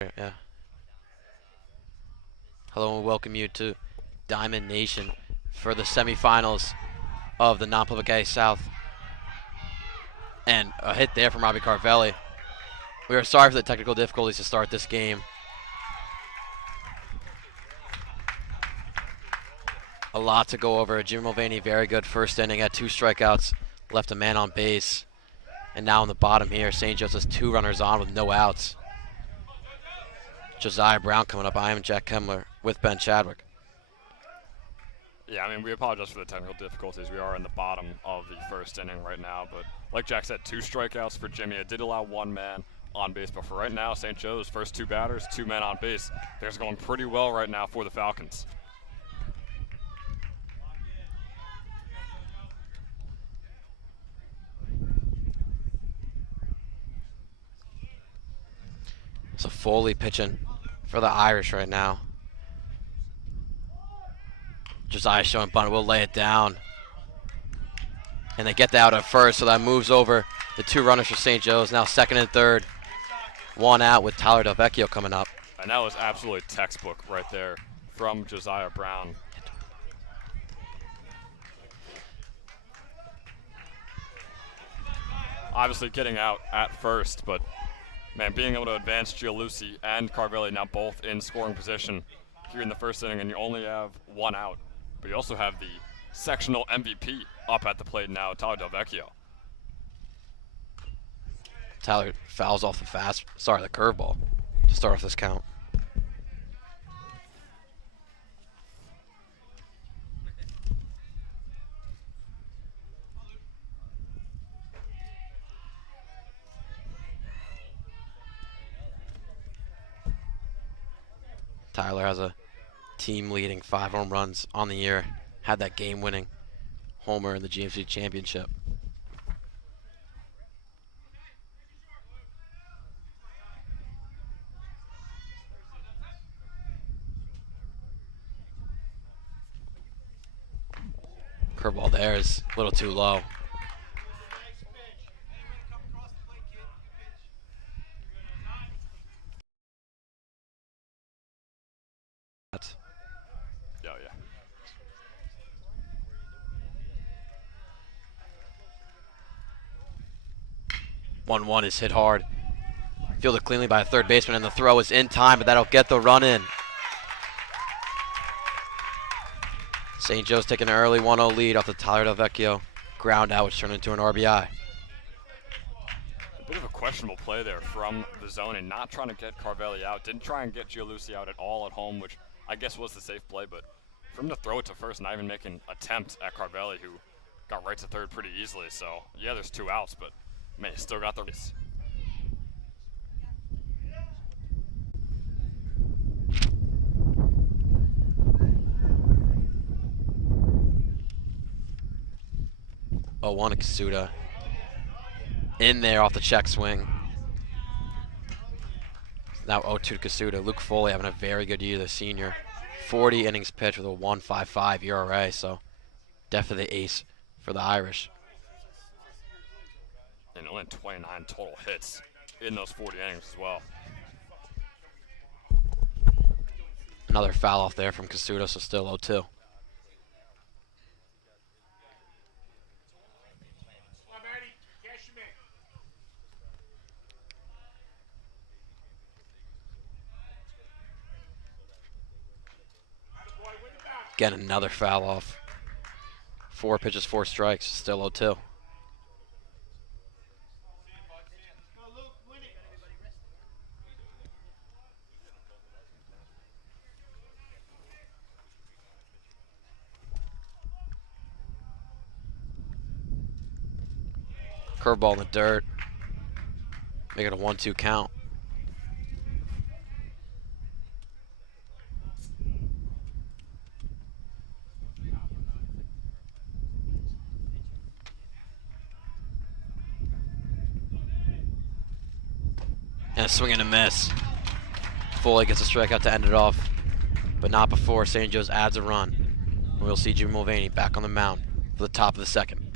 Yeah. Hello and welcome you to Diamond Nation for the semifinals of the non-public A South. And a hit there from Robbie Carvelli. We are sorry for the technical difficulties to start this game. A lot to go over. Jimmy Mulvaney, very good first inning, had 2 strikeouts, left a man on base. And now in the bottom here, St. Joseph's 2 runners on with no outs. Josiah Brown coming up. I am Jack Kemmler with Ben Chadwick. Yeah, I mean, we apologize for the technical difficulties. We are in the bottom of the first inning right now. But like Jack said, 2 strikeouts for Jimmy. It did allow 1 man on base. But for right now, St. Joe's first 2 batters, 2 men on base. Things going pretty well right now for the Falcons. So Foley pitching for the Irish right now. Josiah showing bunt, will lay it down. And they get the out at first, so that moves over the 2 runners for St. Joe's. Now second and third. 1 out with Tyler Del Vecchio coming up. And that was absolutely textbook right there from Josiah Brown. Obviously getting out at first, but man, being able to advance Gialucci and Carvelli now both in scoring position here in the first inning, and you only have 1 out. But you also have the sectional MVP up at the plate now, Tyler Del Vecchio. Tyler fouls off the the curveball to start off this count. Tyler has a team-leading 5 home runs on the year. Had that game-winning homer in the GMC Championship. Curveball there is a little too low. Oh, yeah. One is hit hard. Fielded cleanly by a third baseman, and the throw is in time, but that'll get the run in. St. Joe's taking an early 1-0 lead off the Tyler Del Vecchio ground out, which turned into an RBI. A bit of a questionable play there from the zone, and not trying to get Carvelli out. Didn't try and get Gialucci out at all at home, which I guess was the safe play, but for him to throw it to first, not even make an attempt at Carvelli, who got right to third pretty easily. So, yeah, there's 2 outs, but, man, he still got the race. Oh, 1 to Kasuda. In there off the check swing. Now 0-2 to Kasuda. Luke Foley having a very good year, the senior. 40 innings pitched with a 1.55 ERA, so definitely the ace for the Irish. And only 29 total hits in those 40 innings as well. Another foul off there from Kasuda, so still 0-2. Again, another foul off. 4 pitches, 4 strikes, still 0-2. Curveball in the dirt. Make it a 1-2 count. And a swing and a miss. Foley gets a strikeout to end it off, but not before St. Joe's adds a run. We'll see Jimmy Mulvaney back on the mound for the top of the second.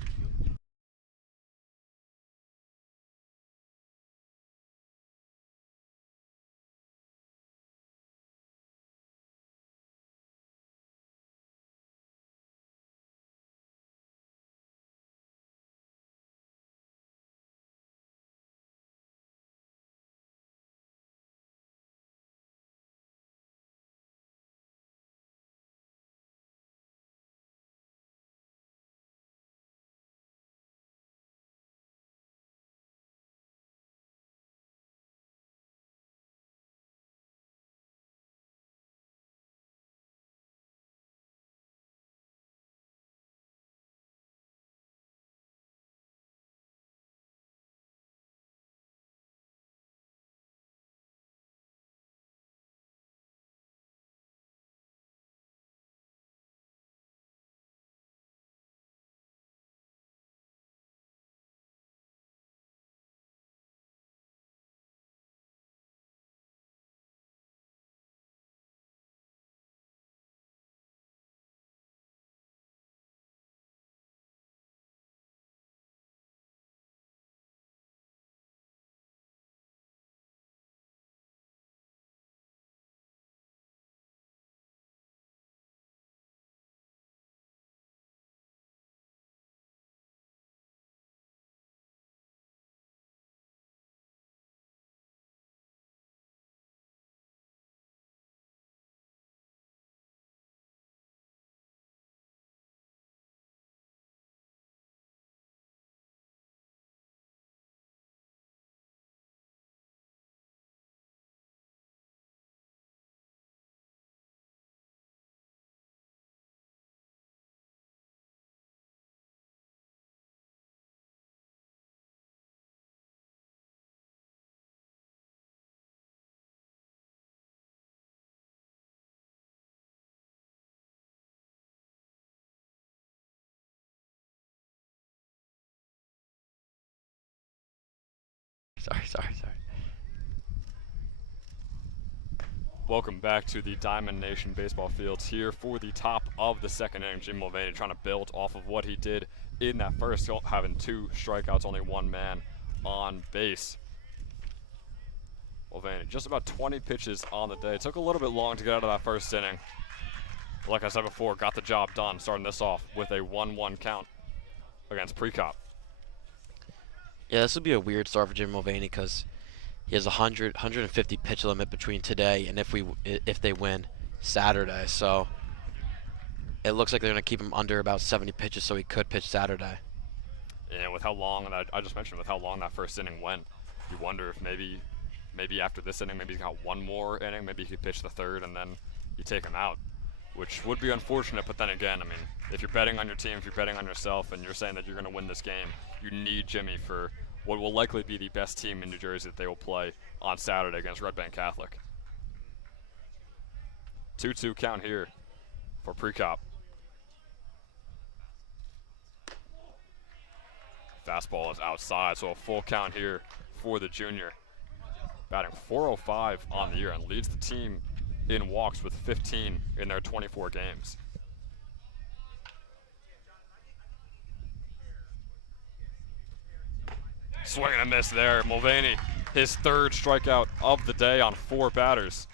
Sorry. Welcome back to the Diamond Nation baseball fields here for the top of the second inning. Jim Mulvaney trying to build off of what he did in that first, having 2 strikeouts, only 1 man on base. Mulvaney just about 20 pitches on the day. Took a little bit long to get out of that first inning. But like I said before, got the job done, starting this off with a 1-1 count against Precop. Yeah, this would be a weird start for Jim Mulvaney because he has 150 pitch limit between today and if they win Saturday. So it looks like they're going to keep him under about 70 pitches so he could pitch Saturday. And with how long, and I just mentioned with how long that first inning went, you wonder if maybe after this inning, maybe he's got 1 more inning, maybe he could pitch the 3rd and then you take him out, which would be unfortunate. But then again, I mean, if you're betting on your team, if you're betting on yourself, and you're saying that you're going to win this game, you need Jimmy for what will likely be the best team in New Jersey that they will play on Saturday against Red Bank Catholic. 2-2 count here for Precop. Fastball is outside, so a full count here for the junior. Batting .405 on the year and leads the team in walks with 15 in their 24 games. Swing and a miss there. Mulvaney, his 3rd strikeout of the day on 4 batters.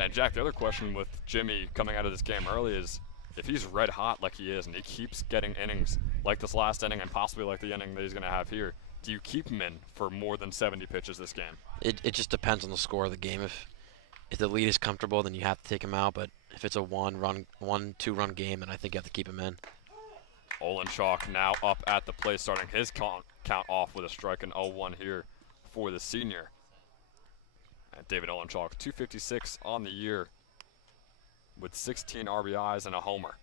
And Jack, the other question with Jimmy coming out of this game early is if he's red hot like he is and he keeps getting innings like this last inning and possibly like the inning that he's going to have here, do you keep him in for more than 70 pitches this game? It just depends on the score of the game. If the lead is comfortable, then you have to take him out. But if it's a 2-run game, then I think you have to keep him in. Olenchalk now up at the plate, starting his count off with a strike and 0-1 here for the senior. And David Olenchalk, 256 on the year with 16 RBIs and a homer.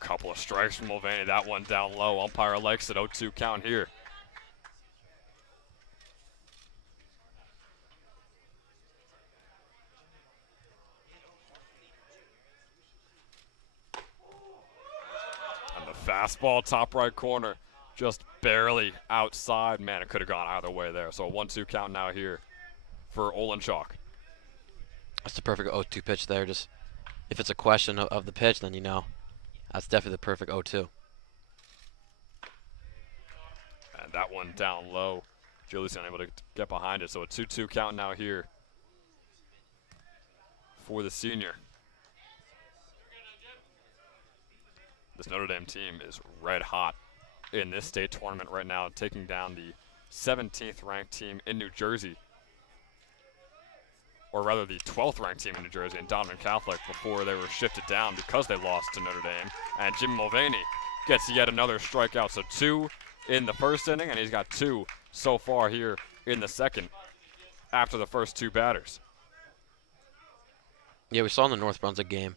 Couple of strikes from Mulvaney, that one down low. Umpire likes it, 0-2 count here. And the fastball, top right corner, just barely outside. Man, it could have gone either way there. So a 1-2 count now here for Olenchalk. That's the perfect 0-2 pitch there. Just if it's a question of the pitch, then you know that's definitely the perfect 0-2. And that one down low. Julius unable to get behind it. So a 2-2 count now here for the senior. This Notre Dame team is red hot in this state tournament right now, taking down the 17th ranked team in New Jersey, or rather the 12th ranked team in New Jersey in Donovan Catholic before they were shifted down because they lost to Notre Dame. And Jim Mulvaney gets yet another strikeout, so 2 in the first inning, and he's got 2 so far here in the second after the first 2 batters. Yeah, we saw in the North Brunswick game,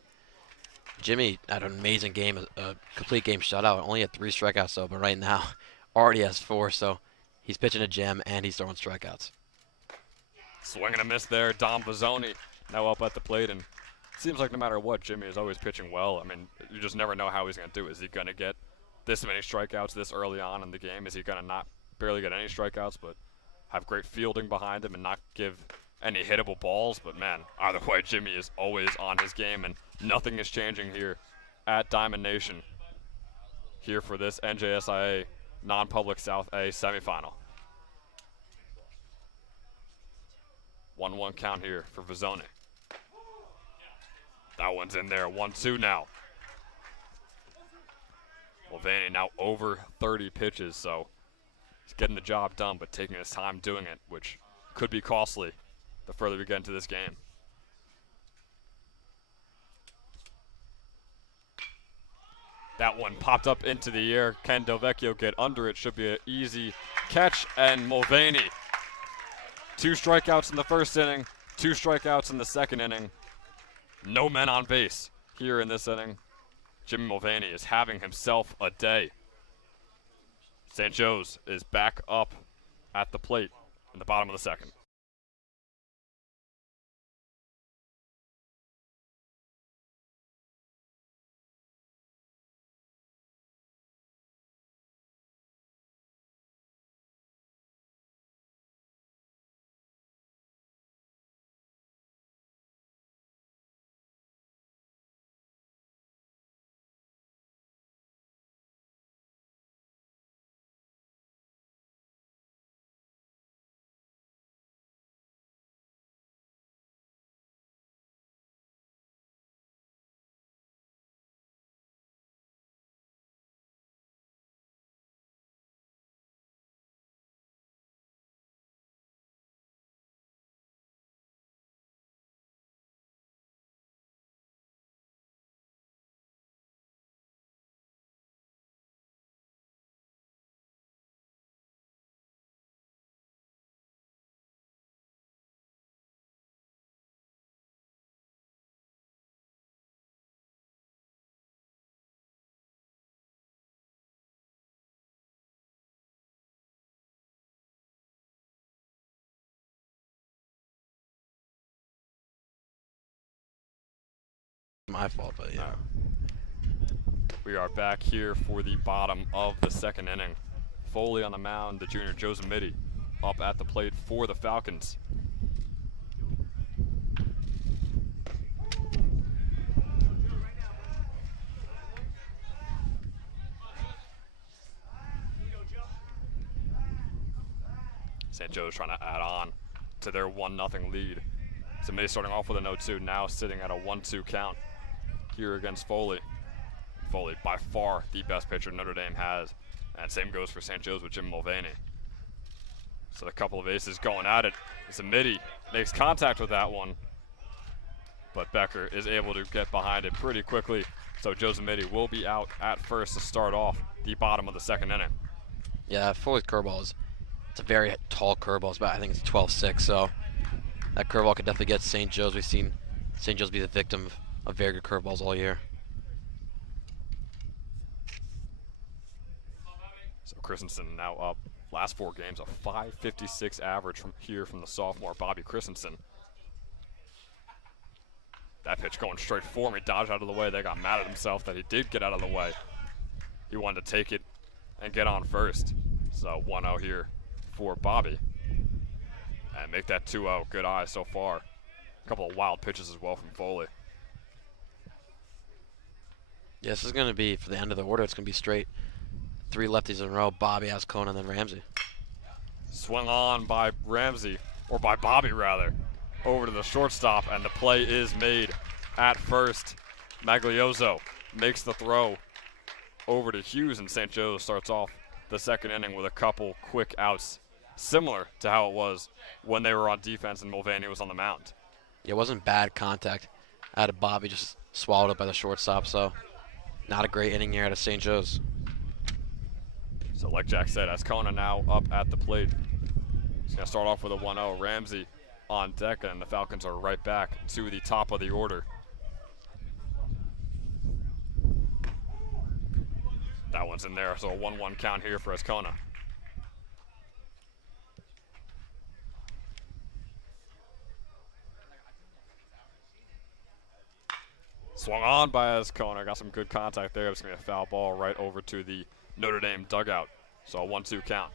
Jimmy had an amazing game, a complete game shutout. Only had 3 strikeouts though, but right now already has 4, so he's pitching a gem and he's throwing strikeouts. Swing and a miss there. Dom Vizzoni now up at the plate, and it seems like no matter what, Jimmy is always pitching well. I mean, you just never know how he's going to do. Is he going to get this many strikeouts this early on in the game? Is he going to not barely get any strikeouts but have great fielding behind him and not give any hittable balls? But man, either way, Jimmy is always on his game, and nothing is changing here at Diamond Nation here for this NJSIA non-public South A semifinal. 1-1 count here for Vizzoni. That one's in there, 1-2 now. Mulvaney now over 30 pitches, so he's getting the job done, but taking his time doing it, which could be costly the further we get into this game. That one popped up into the air. Can Delvecchio get under it? Should be an easy catch, and Mulvaney. 2 strikeouts in the first inning, 2 strikeouts in the second inning. No men on base here in this inning. Jimmy Mulvaney is having himself a day. St. Joe's is back up at the plate in the bottom of the second. my fault, but yeah. We are back here for the bottom of the second inning. Foley on the mound, the junior Joe Zamiti up at the plate for the Falcons. St. Joe's trying to add on to their 1-0 lead. Zamiti starting off with a 0-2, now sitting at a 1-2 count here against Foley. Foley, by far the best pitcher Notre Dame has, and same goes for St. Joe's with Jim Mulvaney. So a couple of aces going at it. Zamiti makes contact with that one, but Becker is able to get behind it pretty quickly. So Joe Zamiti will be out at first to start off the bottom of the second inning. Yeah, Foley's curveball it's a very tall curveball. It's about, I think it's 12-6, so that curveball could definitely get St. Joe's. We've seen St. Joe's be the victim of very good curveballs all year. So Christensen now up. Last 4 games, a .556 average from the sophomore Bobby Christensen. That pitch going straight for him. He dodged out of the way. They got mad at himself that he did get out of the way. He wanted to take it and get on first. So 1-0 here for Bobby. And make that 2-0. Good eye so far. A couple of wild pitches as well from Foley. Yeah, this is going to be, for the end of the order, it's going to be straight 3 lefties in a row. Bobby, Ascona, and then Ramsey. Swung on by Ramsey, or by Bobby rather, over to the shortstop, and the play is made at first. Maglioso makes the throw over to Hughes, and St. Joe's starts off the second inning with a couple quick outs, similar to how it was when they were on defense and Mulvaney was on the mound. It wasn't bad contact out of Bobby, just swallowed up by the shortstop, so not a great inning here out of St. Joe's. So like Jack said, Ascona now up at the plate. He's going to start off with a 1-0. Ramsey on deck, and the Falcons are right back to the top of the order. That one's in there, so a 1-1 count here for Ascona. Swung on by Ascona. Got some good contact there. It's going to be a foul ball right over to the Notre Dame dugout. So a 1-2 count.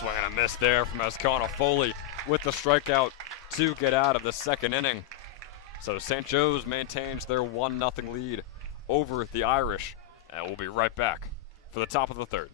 Swing and a miss there from Ascona. Foley with the strikeout to get out of the second inning. So St. Joe's maintains their 1-0 lead over the Irish, and we'll be right back for the top of the third.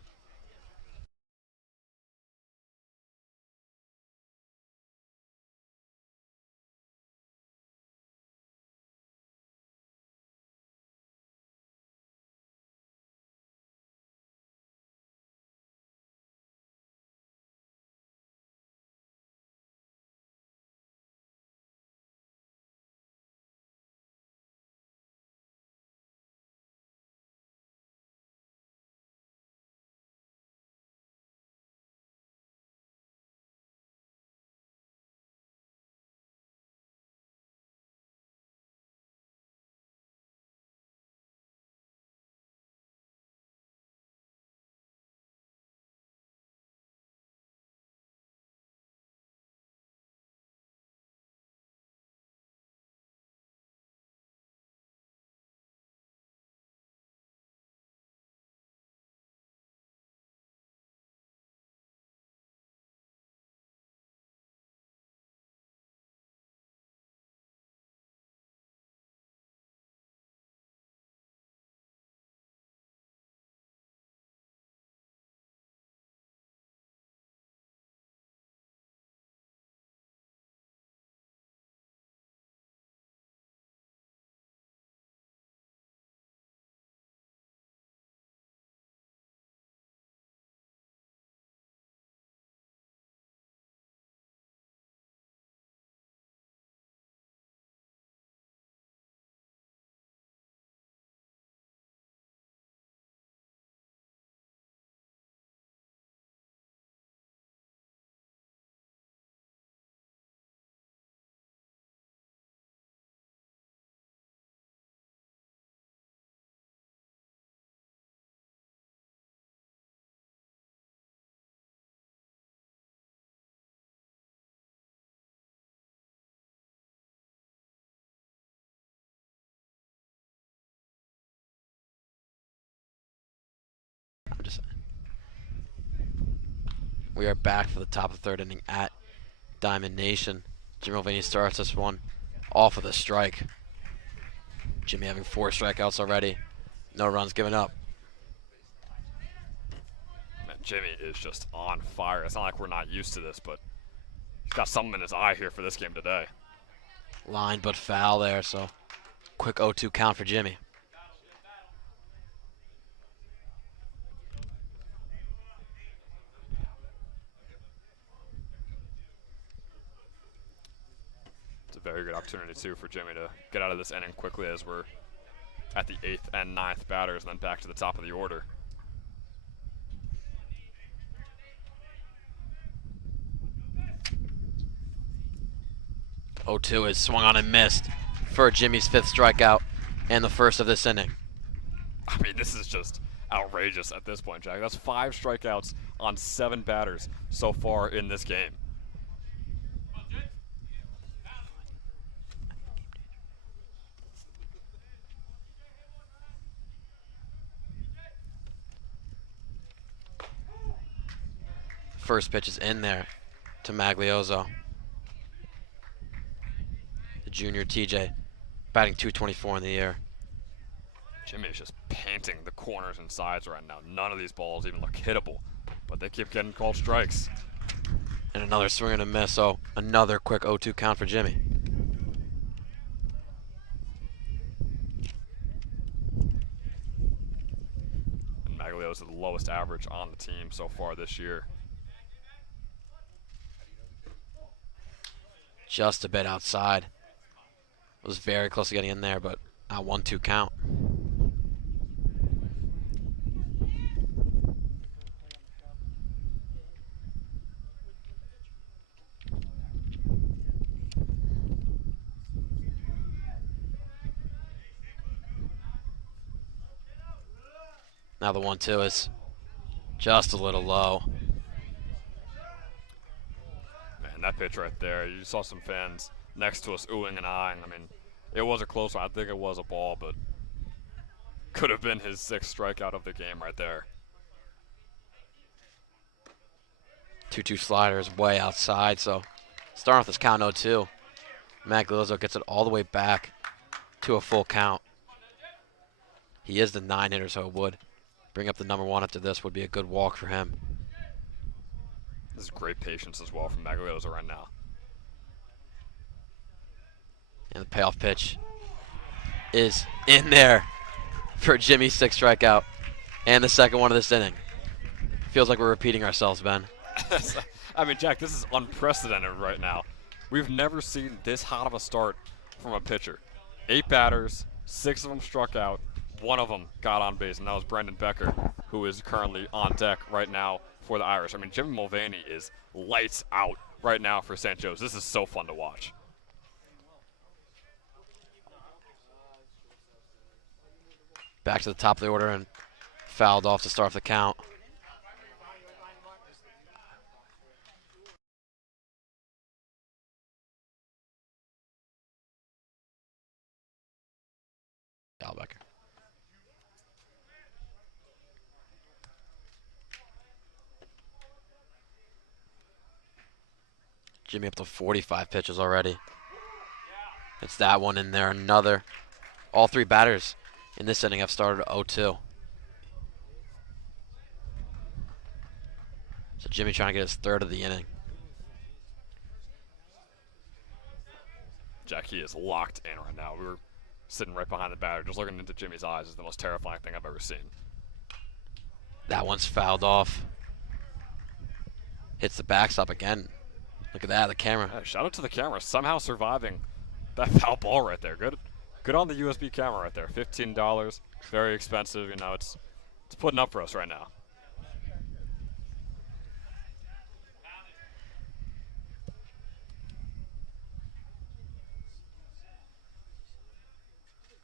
We are back for the top of the third inning at Diamond Nation. Jimmy Mulvaney starts this one off with a strike. Jimmy having 4 strikeouts already. No runs given up. Man, Jimmy is just on fire. It's not like we're not used to this, but he's got something in his eye here for this game today. Line but foul there, so quick 0-2 count for Jimmy. It's a very good opportunity, too, for Jimmy to get out of this inning quickly as we're at the 8th and 9th batters and then back to the top of the order. O2 is swung on and missed for Jimmy's 5th strikeout and the first of this inning. I mean, this is just outrageous at this point, Jack. That's 5 strikeouts on 7 batters so far in this game. First pitch is in there to Magliozzo. The junior TJ batting .224 in the air. Jimmy is just painting the corners and sides right now. None of these balls even look hittable, but they keep getting called strikes. And another swing and a miss, so another quick 0-2 count for Jimmy. And Magliozzo is the lowest average on the team so far this year. Just a bit outside. Was very close to getting in there, but a 1-2 count. Now the 1-2 is just a little low. Man, that pitch right there, you saw some fans next to us oohing and eyeing. I mean, it was a close one. I think it was a ball, but could have been his 6th strikeout of the game right there. 2-2 slider is way outside, so starting off this count 0-2. Magliozzo gets it all the way back to a full count. He is the 9-hitter, so it would bring up the number 1 after this. Would be a good walk for him. This is great patience as well from Magliozzo right now. And the payoff pitch is in there for Jimmy's 6th strikeout and the second one of this inning. Feels like we're repeating ourselves, Ben. I mean, Jack, this is unprecedented right now. We've never seen this hot of a start from a pitcher. 8 batters, 6 of them struck out, 1 of them got on base, and that was Brendan Becker, who is currently on deck right now for the Irish. I mean, Jimmy Mulvaney is lights out right now for St. Joe's. This is so fun to watch. Back to the top of the order and fouled off to start the count. Becker. Jimmy up to 45 pitches already. It's that one in there, another. All 3 batters in this inning have started 0-2. So Jimmy trying to get his 3rd of the inning. Jack, he is locked in right now. We were sitting right behind the batter, just looking into Jimmy's eyes is the most terrifying thing I've ever seen. That one's fouled off. Hits the backstop again. Look at that, the camera. Yeah, shout out to the camera, somehow surviving that foul ball right there. Good on the USB camera right there. $15, very expensive. You know, it's putting up for us right now.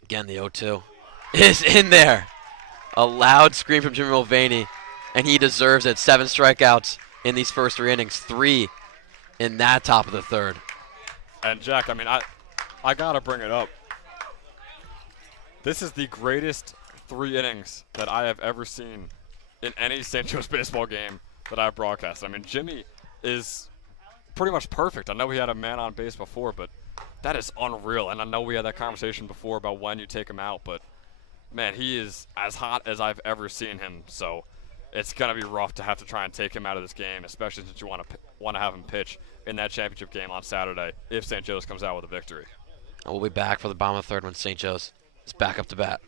Again, the 0-2 is in there. A loud scream from Jimmy Mulvaney, and he deserves it. 7 strikeouts in these first 3 innings, 3 in that top of the 3rd. And Jack, I mean, I gotta bring it up. This is the greatest 3 innings that I have ever seen in any St. Joe's baseball game that I broadcast. I mean, Jimmy is pretty much perfect. I know he had a man on base before, but that is unreal. And I know we had that conversation before about when you take him out, but man, he is as hot as I've ever seen him. So it's gonna be rough to have to try and take him out of this game, especially since you want to have him pitch in that championship game on Saturday if St. Joe's comes out with a victory. And we'll be back for the bottom of the third when St. Joe's is back up to bat.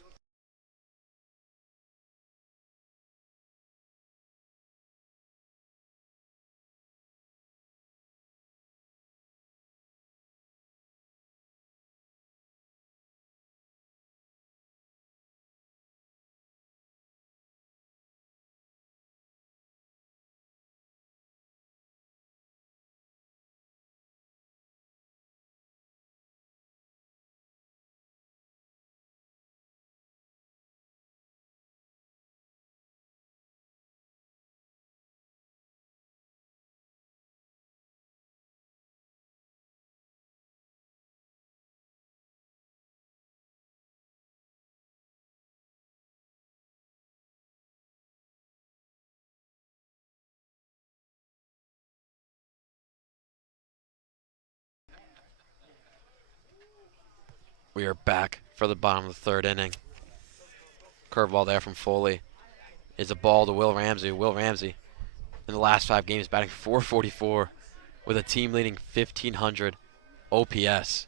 We are back for the bottom of the third inning. Curveball there from Foley is a ball to Will Ramsey. Will Ramsey, in the last 5 games, batting .444 with a team-leading 1,500 OPS.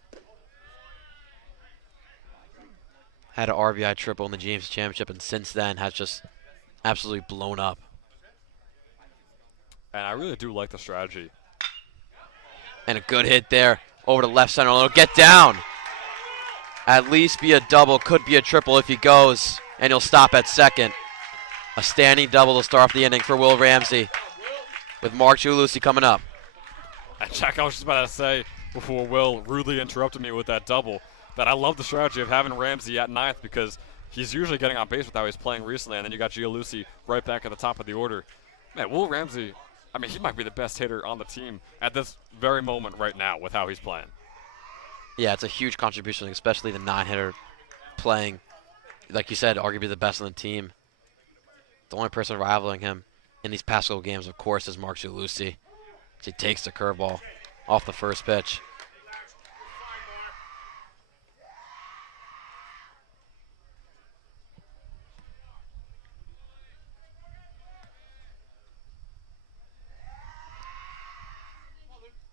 Had an RBI triple in the James Championship, and since then has just absolutely blown up. And I really do like the strategy. And a good hit there over to left center. It'll get down. At least be a double, could be a triple if he goes, and he'll stop at second. A standing double to start off the inning for Will Ramsey, with Mark Giuliuzzi coming up. And Jack, I was just about to say, before Will rudely interrupted me with that double, that I love the strategy of having Ramsey at 9th because he's usually getting on base with how he's playing recently, and then you got Giuliuzzi right back at the top of the order. Man, Will Ramsey, I mean, he might be the best hitter on the team at this very moment right now with how he's playing. Yeah, it's a huge contribution, especially the 9-hitter playing, like you said, arguably the best on the team. The only person rivaling him in these past couple games, of course, is Mark Giuliuzzi. He takes the curveball off the first pitch.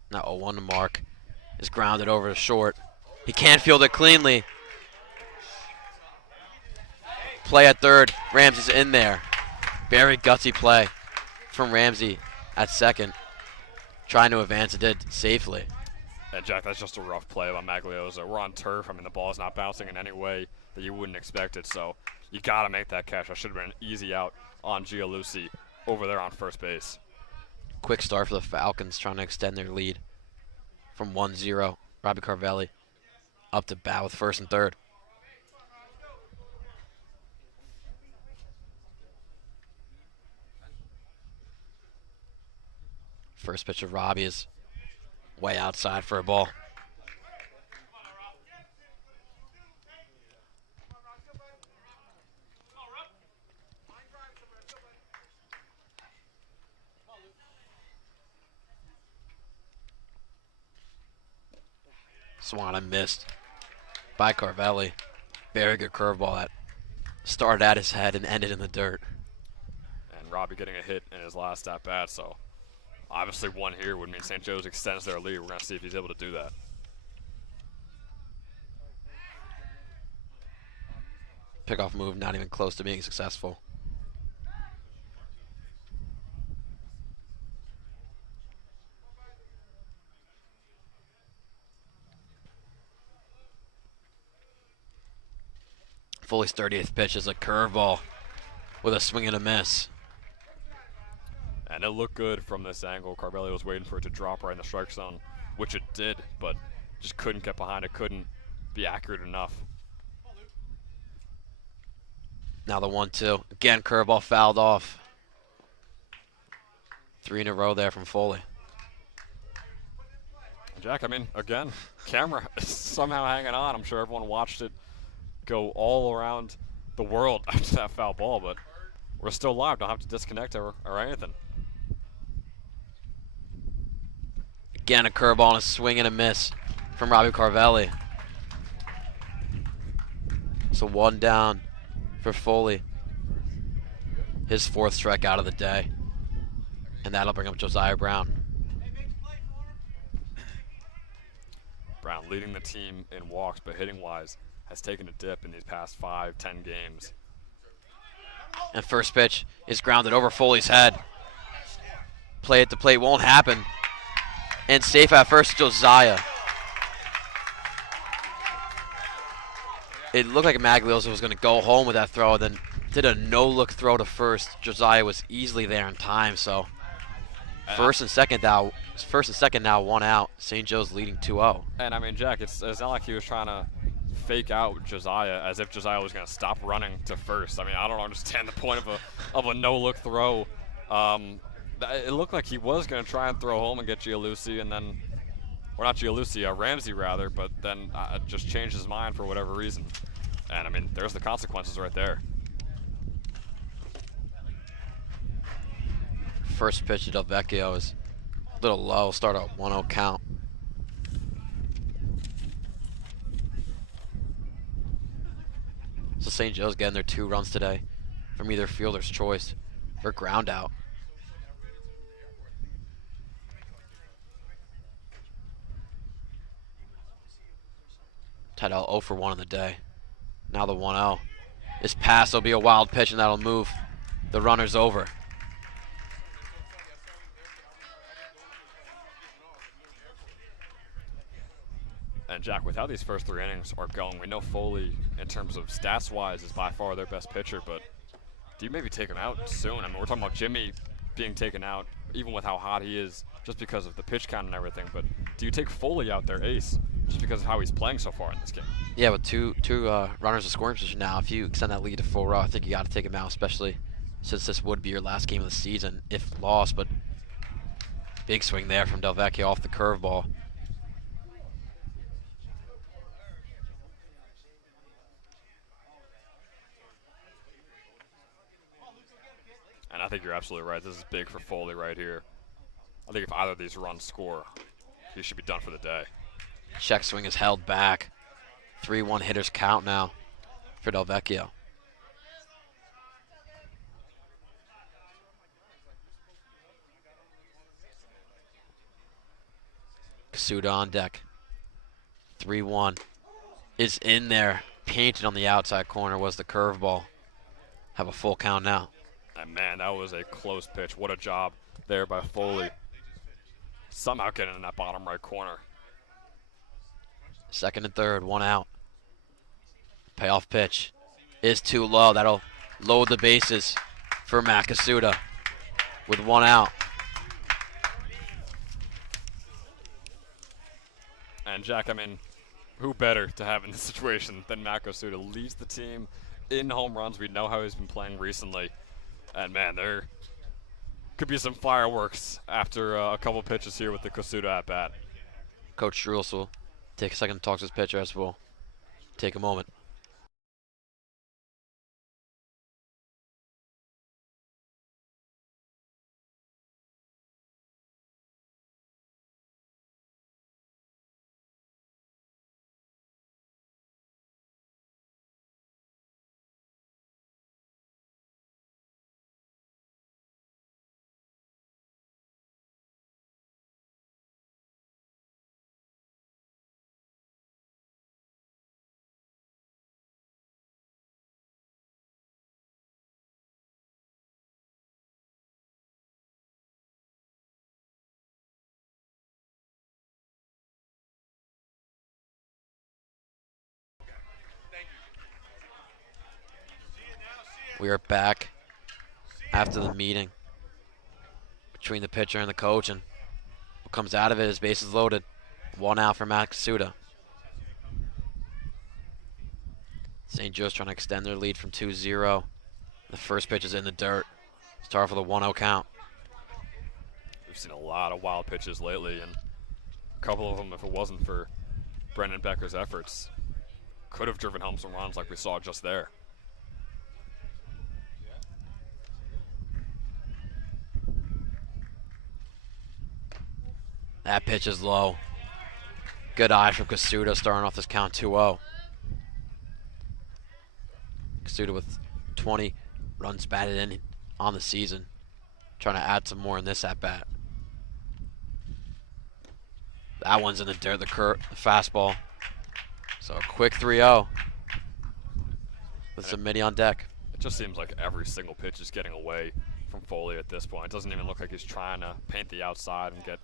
Now 0-1 to Mark. Is grounded over to short. He can't field it cleanly. Play at third. Ramsey's in there. Very gutsy play from Ramsey at second. Trying to advance, it did safely. And Jack, that's just a rough play by Magliosa. We're on turf. I mean, the ball's not bouncing in any way that you wouldn't expect it. So you got to make that catch. That should have been an easy out on Giuliuzzi over there on first base. Quick start for the Falcons, trying to extend their lead from 1-0. Robbie Carvelli up to bat with first and third. First pitch of Robbie is way outside for a ball. Swan missed by Carvelli. Very good curveball that started at his head and ended in the dirt. And Robbie getting a hit in his last at bat, so obviously one here would mean St. Joe's extends their lead. We're going to see if he's able to do that. Pickoff move not even close to being successful. Foley's 30th pitch is a curveball with a swing and a miss. And it looked good from this angle. Carvelli was waiting for it to drop right in the strike zone, which it did, but just couldn't get behind it, couldn't be accurate enough. Now the 1-2. Again, curveball fouled off. 3 in a row there from Foley. Jack, I mean, again, camera is somehow hanging on. I'm sure everyone watched it go all around the world after that foul ball, but we're still live. Don't have to disconnect or anything. Again, a curveball and a swing and a miss from Robbie Carvelli. So 1 down for Foley. His 4th strikeout of the day. And that'll bring up Josiah Brown. Brown leading the team in walks, but hitting-wise has taken a dip in these past 5-10 games. And first pitch is grounded over Foley's head. Play at the plate won't happen. And safe at first, Josiah. It looked like Maglioso was going to go home with that throw, then did a no-look throw to first. Josiah was easily there in time, so first and second now 1 out. St. Joe's leading 2-0. And I mean, Jack, it's not like he was trying to fake out Josiah as if Josiah was going to stop running to first. I mean, I don't understand the point of a no-look throw. It looked like he was going to try and throw home and get Gianluci, and then, or not Gianluci, Ramsey rather, but then just changed his mind for whatever reason. And I mean, there's the consequences right there. First pitch to Del Vecchio is a little low. Start at 1-0 count. So St. Joe's getting their 2 runs today from either fielder's choice or ground out. Tidal 0 for 1 in the day. Now the 1-0. This pass will be a wild pitch, and that'll move the runners over. And Jack, with how these first 3 innings are going, we know Foley, in terms of stats-wise, is by far their best pitcher, but do you maybe take him out soon? I mean, we're talking about Jimmy being taken out, even with how hot he is, just because of the pitch count and everything, but do you take Foley out there, ace, just because of how he's playing so far in this game? Yeah, with two runners in scoring position now, if you extend that lead to 4-0, I think you got to take him out, especially since this would be your last game of the season, if lost, but big swing there from Del Vecchio off the curveball. And I think you're absolutely right. This is big for Foley right here. I think if either of these runs score, he should be done for the day. Check swing is held back. 3-1 hitters count now for Del Vecchio. Kasuda on deck. 3-1 is in there. Painted on the outside corner was the curveball. Have a full count now. And man, that was a close pitch. What a job there by Foley. Somehow getting in that bottom right corner. Second and third, 1 out. Payoff pitch is too low. That'll load the bases for Matt Kasuda with 1 out. And Jack, I mean, who better to have in this situation than Matt Kasuda? Leads the team in home runs. We know how he's been playing recently. And man, there could be some fireworks after a couple pitches here with the Kasuda at bat. Coach Strules will take a second to talk to his pitcher as we'll take a moment. We are back after the meeting between the pitcher and the coach, and what comes out of it is bases loaded. 1 out for Matt Kasuda. St. Joe's trying to extend their lead from 2-0. The first pitch is in the dirt. Start for the 1-0 count. We've seen a lot of wild pitches lately, and a couple of them, if it wasn't for Brendan Becker's efforts, could have driven home some runs like we saw just there. That pitch is low. Good eye from Kasuda starting off this count 2-0. Kasuda with 20 runs batted in on the season. Trying to add some more in this at bat. That one's in the dirt, the fastball. So a quick 3-0 with Zamidi on deck. It just seems like every single pitch is getting away from Foley at this point. It doesn't even look like he's trying to paint the outside and get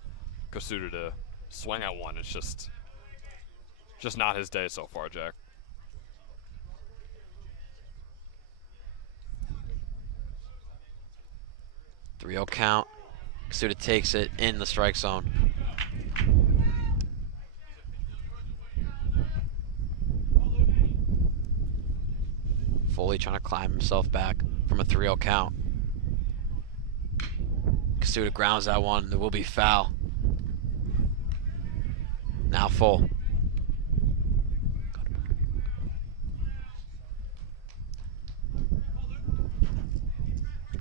Kasuda to swing at one. It's just not his day so far, Jack. Three-0 count. Kasuda takes it in the strike zone. Foley trying to climb himself back from a 3-0 count. Kasuda grounds that one. It will be foul. Now full.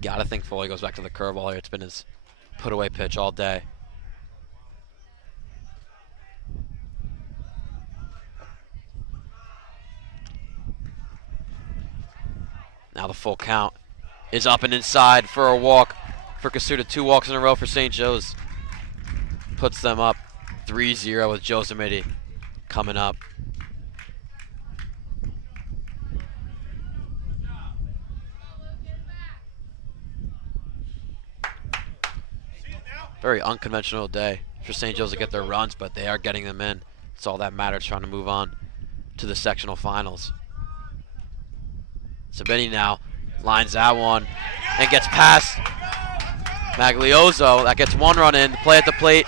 Gotta think Foley goes back to the curveball here. It's been his put-away pitch all day. Now the full count is up and inside for a walk for Kasuda. 2 walks in a row for St. Joe's. Puts them up 3-0 with Joe Zamidi coming up. Very unconventional day for St. Joe's to get their runs, but they are getting them in. It's all that matters, trying to move on to the sectional finals. Zamidi now lines that one and gets past Magliozzo. That gets 1 run in. The play at the plate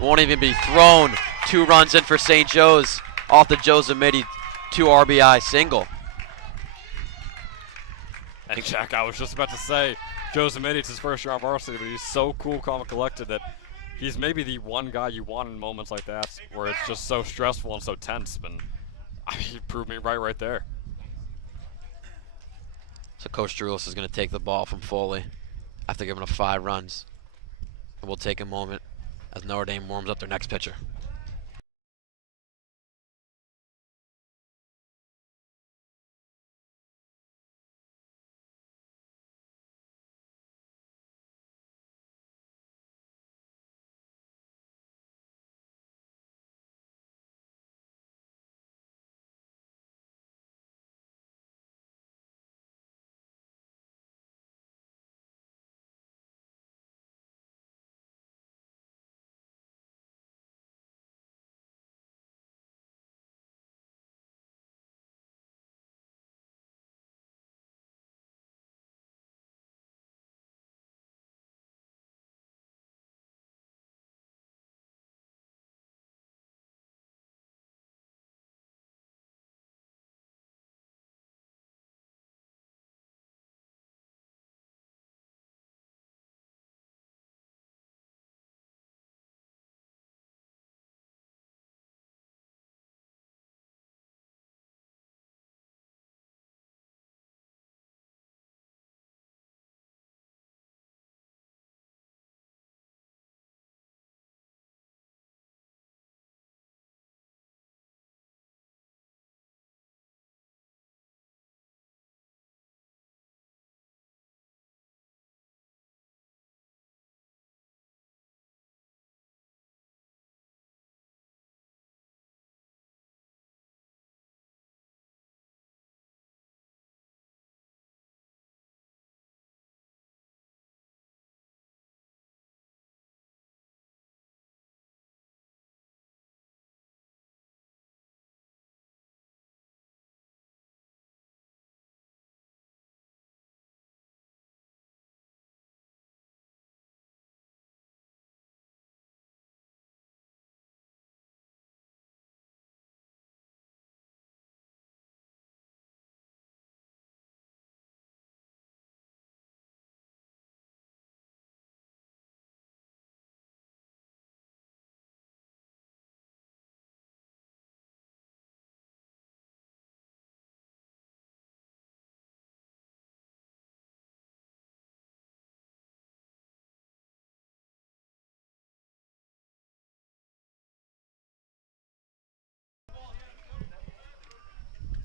won't even be thrown. 2 runs in for St. Joe's off the Joe Zamidi 2 RBI single. And Jack, I was just about to say, Joe Zamidi, it's his first year on varsity, but he's so cool, calm, and collected that he's maybe the one guy you want in moments like that where it's just so stressful and so tense. And I mean, he proved me right there. So Coach Drulis is going to take the ball from Foley after giving up 5 runs. And we'll take a moment as Notre Dame warms up their next pitcher.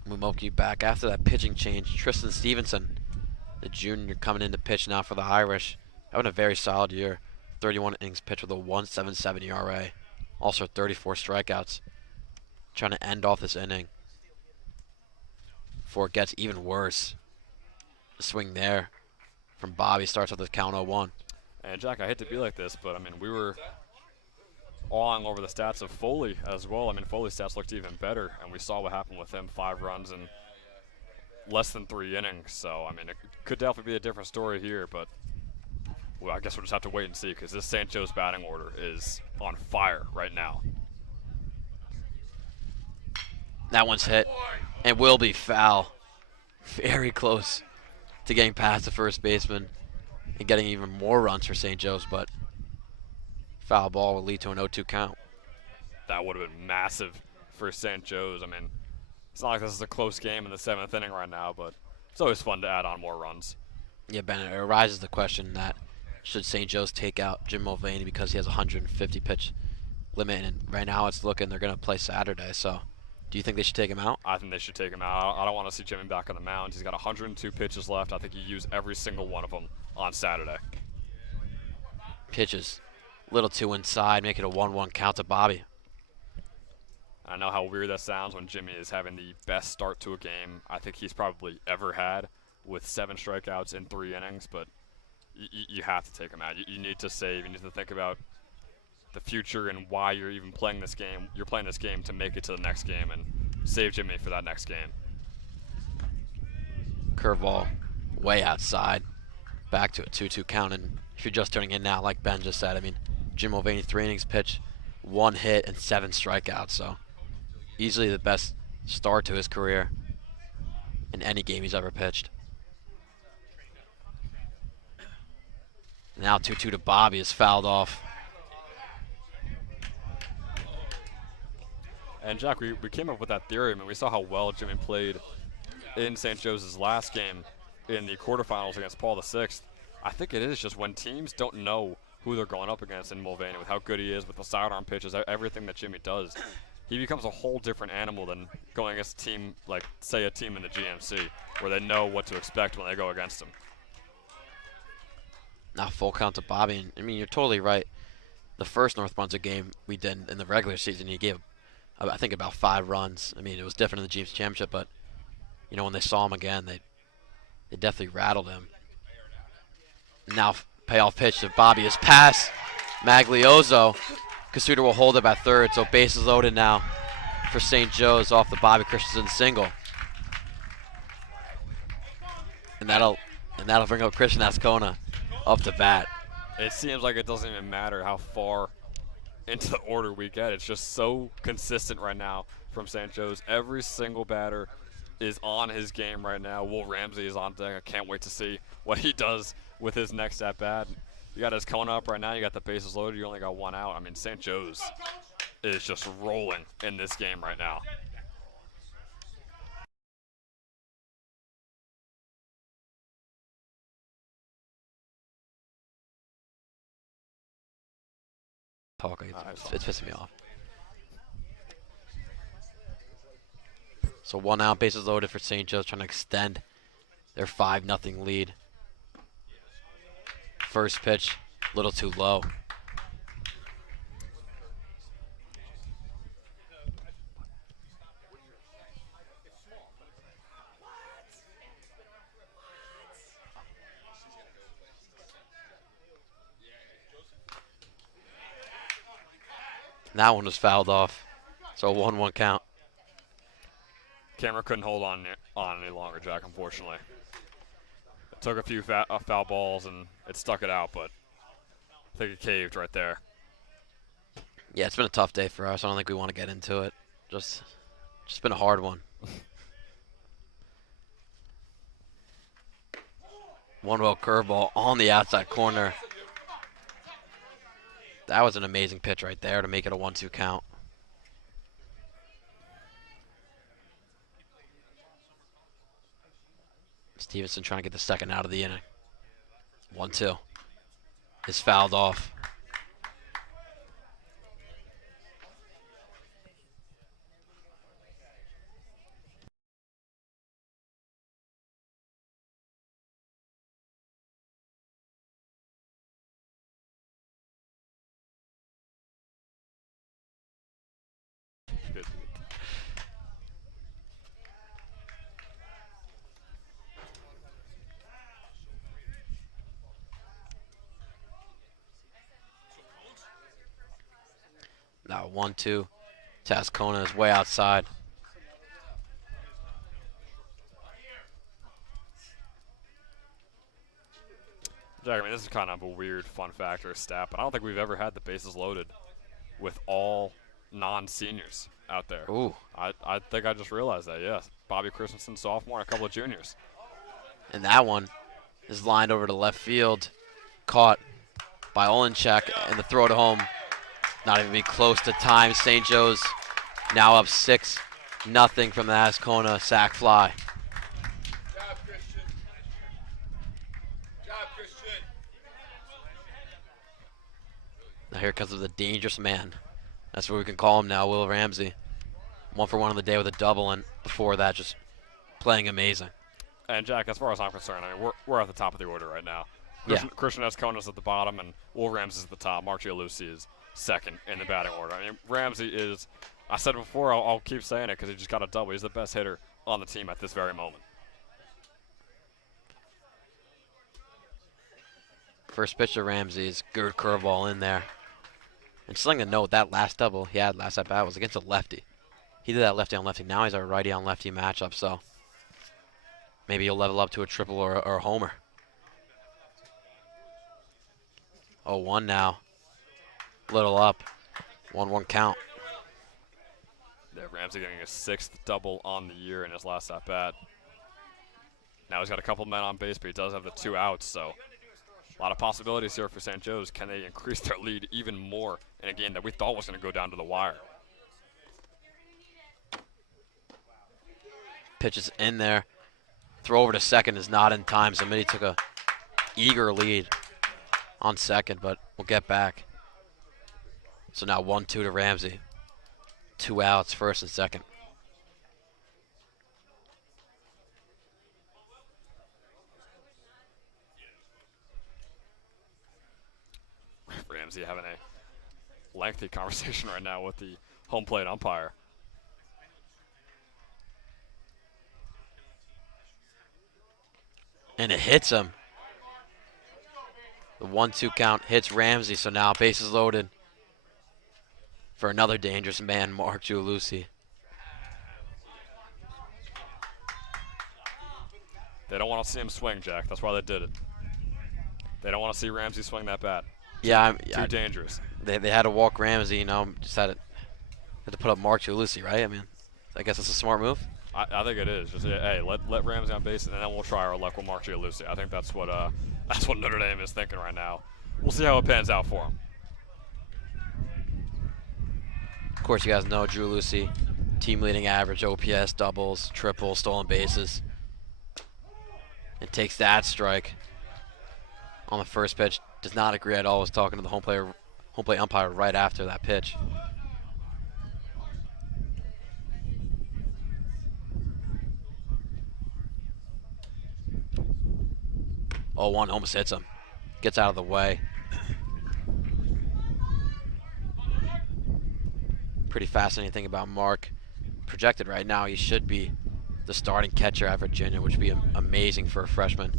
Mumoki back after that pitching change. Tristan Stevenson, the junior, coming in to pitch now for the Irish. Having a very solid year. 31 innings pitched with a 1.77 ERA. Also 34 strikeouts. Trying to end off this inning before it gets even worse. The swing there from Bobby starts with the count 0-1. And Jack, I hate to be like this, but I mean, we were awing over the stats of Foley as well. I mean, Foley's stats looked even better, and we saw what happened with him, 5 runs in less than 3 innings. So, I mean, it could definitely be a different story here, but well, I guess we'll just have to wait and see because this St. Joe's batting order is on fire right now. That one's hit and will be foul. Very close to getting past the first baseman and getting even more runs for St. Joe's, but foul ball will lead to an 0-2 count. That would have been massive for St. Joe's. I mean, it's not like this is a close game in the 7th inning right now, but it's always fun to add on more runs. Yeah, Ben, it arises the question that should St. Joe's take out Jim Mulvaney because he has a 150 pitch limit, and right now it's looking they're going to play Saturday, so do you think they should take him out? I think they should take him out. I don't want to see Jimmy back on the mound. He's got 102 pitches left. I think he used every single one of them on Saturday. Pitches a little too inside, make it a 1-1 count to Bobby. I know how weird that sounds when Jimmy is having the best start to a game I think he's probably ever had with 7 strikeouts in 3 innings, but you have to take him out. You need to save. You need to think about the future and why you're even playing this game. You're playing this game to make it to the next game and save Jimmy for that next game. Curveball way outside. Back to a 2-2 count, and if you're just turning in now, like Ben just said, I mean, Jim Mulvaney, 3 innings pitch, 1 hit, and 7 strikeouts, so easily the best start to his career in any game he's ever pitched. Now 2-2 to Bobby is fouled off. And Jack, we came up with that theory. I mean, we saw how well Jimmy played in St. Joe's last game in the quarterfinals against Paul VI. I think it is just when teams don't know who they're going up against in Mulvaney, with how good he is, with the sidearm pitches, everything that Jimmy does, he becomes a whole different animal than going against a team like, say, a team in the GMC, where they know what to expect when they go against him. Now full count to Bobby, and I mean, you're totally right. The first North Brunswick game we did in the regular season, he gave, I think, about 5 runs. I mean, it was different in the GMC Championship, but you know, when they saw him again, they definitely rattled him. Now payoff pitch to Bobby is pass. Maglioso. Kasuda will hold it at third, so bases loaded now for St. Joe's off the Bobby Christensen single. And that'll bring up Christian Ascona up to bat. It seems like it doesn't even matter how far into the order we get. It's just so consistent right now from St. Joe's. Every single batter is on his game right now. Will Ramsey is on deck. I can't wait to see what he does with his next at-bat. You got his Kona up right now. You got the bases loaded. You only got 1 out. I mean, St. Joe's is just rolling in this game right now. Talking, it's pissing me off. So 1 out, bases loaded for St. Joe's, trying to extend their 5-0 lead. First pitch, a little too low. That one was fouled off, so a 1-1 count. Camera couldn't hold on any longer, Jack, unfortunately. It took a few foul balls and it stuck it out, but I think it caved right there. Yeah, it's been a tough day for us. I don't think we want to get into it. Just been a hard one. 1-0 curveball on the outside corner. That was an amazing pitch right there to make it a 1-2 count. Stevenson trying to get the second out of the inning. 1-2. Is fouled off. 1-2. Tascona is way outside. Jack, I mean, this is kind of a weird fun fact or stat, but I don't think we've ever had the bases loaded with all non-seniors out there. Ooh. I think I just realized that, yeah. Bobby Christensen, sophomore, and a couple of juniors. And that one is lined over to left field. Caught by Olenchek, and the throw to home. Not even be close to time. St. Joe's now up 6-0 from the Ascona sac fly. Job, Christian. Job, Christian. Now here comes the dangerous man. That's what we can call him now, Will Ramsey. 1 for 1 on the day with a double, and before that, just playing amazing. And Jack, as far as I'm concerned, I mean, we're at the top of the order right now. Yeah. Christian Ascona's at the bottom, and Will Ramsey is at the top. Mark Gianluci is second in the batting order. I mean, Ramsey is, I said it before, I'll keep saying it because he just got a double. He's the best hitter on the team at this very moment. First pitch to Ramsey is good curveball in there. And something to note, that last double he had last at bat was against a lefty. He did that lefty on lefty. Now he's a righty on lefty matchup, so maybe he'll level up to a triple or a homer. 0-1 now. Little up. 1-1 count. Yeah, Ramsey getting his 6th double on the year in his last at bat. Now he's got a couple men on base, but he does have the 2 outs, so a lot of possibilities here for St. Joe's. Can they increase their lead even more in a game that we thought was going to go down to the wire? Pitches in there. Throw over to second is not in time, so Mitty took a eager lead on second, but we'll get back. So now 1-2 to Ramsey. 2 outs, first and second. Ramsey having a lengthy conversation right now with the home plate umpire. And it hits him. The 1-2 count hits Ramsey, so now bases loaded for another dangerous man, Mark Gianluci. They don't want to see him swing, Jack. That's why they did it. They don't want to see Ramsey swing that bat. Yeah, Too dangerous. They had to walk Ramsey, you know, just had to put up Mark Gianluci, right? I mean, I guess it's a smart move. I think it is. Just hey, let Ramsey on base, and then we'll try our luck with Mark Gianluci. I think that's what Notre Dame is thinking right now. We'll see how it pans out for him. Of course, you guys know Gianluci, team leading average, OPS, doubles, triples, stolen bases. And takes that strike on the first pitch. Does not agree at all. Was talking to the home plate umpire right after that pitch. Oh, 1 almost hits him. Gets out of the way. Pretty fascinating thing about Mark. Projected right now, he should be the starting catcher at Virginia, which would be amazing for a freshman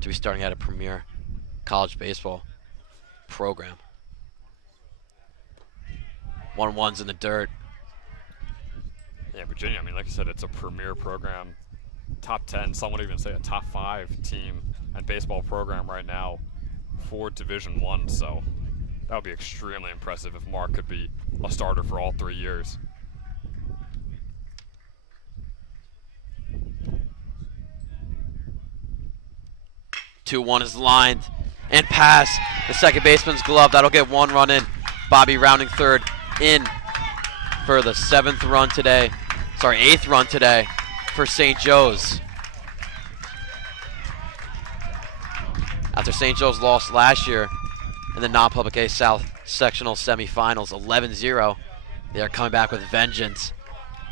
to be starting at a premier college baseball program. 1-1's in the dirt. Yeah, Virginia, I mean, like I said, it's a premier program. Top 10, some would even say a top 5 team and baseball program right now for Division I, so that would be extremely impressive if Mark could be a starter for all 3 years. Two 1 is lined and pass. The second baseman's glove. That'll get 1 run in. Bobby rounding third in for the 7th run today. Sorry, 8th run today for St. Joe's. After St. Joe's lost last year in the non-public A South sectional semifinals, 11-0, they are coming back with vengeance,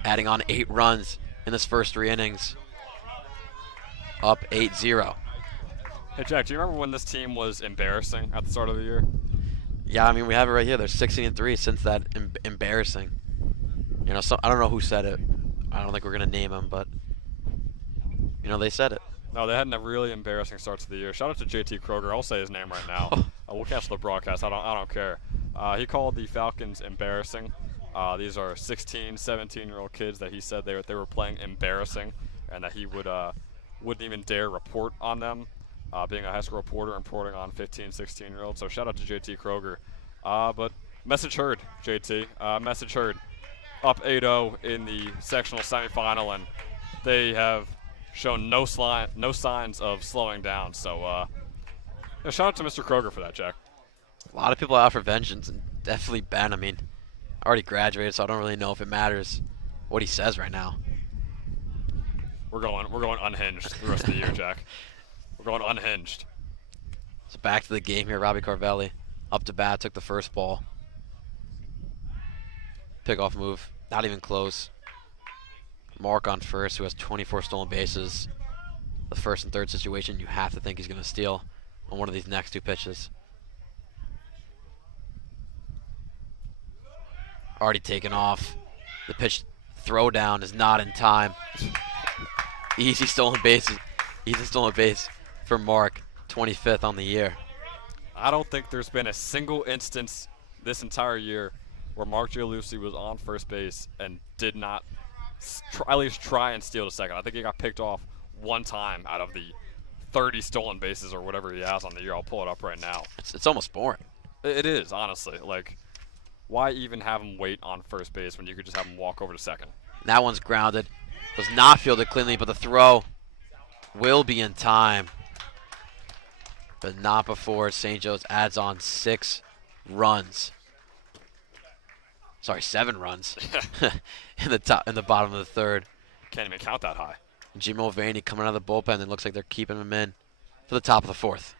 adding on 8 runs in this first 3 innings. Up 8-0. Hey, Jack, do you remember when this team was embarrassing at the start of the year? Yeah, I mean, we have it right here. They're 16-3 since that embarrassing. You know, so I don't know who said it. I don't think we're going to name him, but, you know, they said it. No, they had a really embarrassing start to the year. Shout out to JT Kroger. I'll say his name right now. We'll catch the broadcast. I don't care. He called the Falcons embarrassing These are 16, 17-year-old kids that he said they were playing embarrassing, and that he wouldn't even dare report on them, being a high school reporter and reporting on 15, 16-year-olds. So shout out to JT Kroger. But message heard, JT. Message heard. Up 8-0 in the sectional semifinal, and they have shown no signs of slowing down. So shout out to Mr. Kroger for that, Jack. A lot of people out for vengeance, and definitely Ben. I mean, I already graduated, so I don't really know if it matters what he says right now. We're going unhinged the rest of the year, Jack. We're going unhinged. So back to the game here. Robbie Carvelli up to bat, took the first ball. Pickoff move, not even close. Mark on first, who has 24 stolen bases. The first and third situation, you have to think he's going to steal on one of these next two pitches. Already taken off. The pitch throw down is not in time. Easy stolen bases. Easy stolen base for Mark, 25th on the year. I don't think there's been a single instance this entire year where Mark Gialusi was on first base and did not at least try and steal to second. I think he got picked off one time out of the 30 stolen bases or whatever he has on the year. I'll pull it up right now. It's almost boring. It is, honestly. Like, why even have him wait on first base when you could just have him walk over to second? That one's grounded. Was not fielded cleanly, but the throw will be in time. But not before St. Joe's adds on 6 runs. Sorry, 7 runs in the bottom of the third. Can't even count that high. Jim Mulvaney coming out of the bullpen, and it looks like they're keeping him in for the top of the fourth.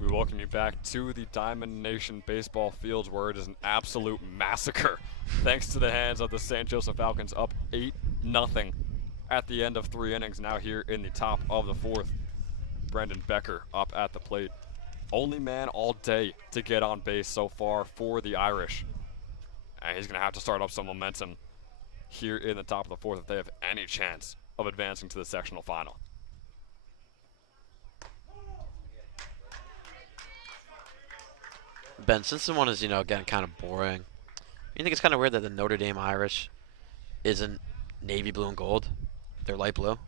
We welcome you back to the Diamond Nation baseball fields, where it is an absolute massacre. Thanks to the hands of the St. Joseph Falcons, up 8-0 at the end of 3 innings. Now here in the top of the fourth, Brendan Becker up at the plate. Only man all day to get on base so far for the Irish. And he's going to have to start up some momentum here in the top of the fourth if they have any chance of advancing to the sectional final. Ben, since this one is, getting kind of boring, you think it's kind of weird that the Notre Dame Irish isn't navy blue and gold? They're light blue.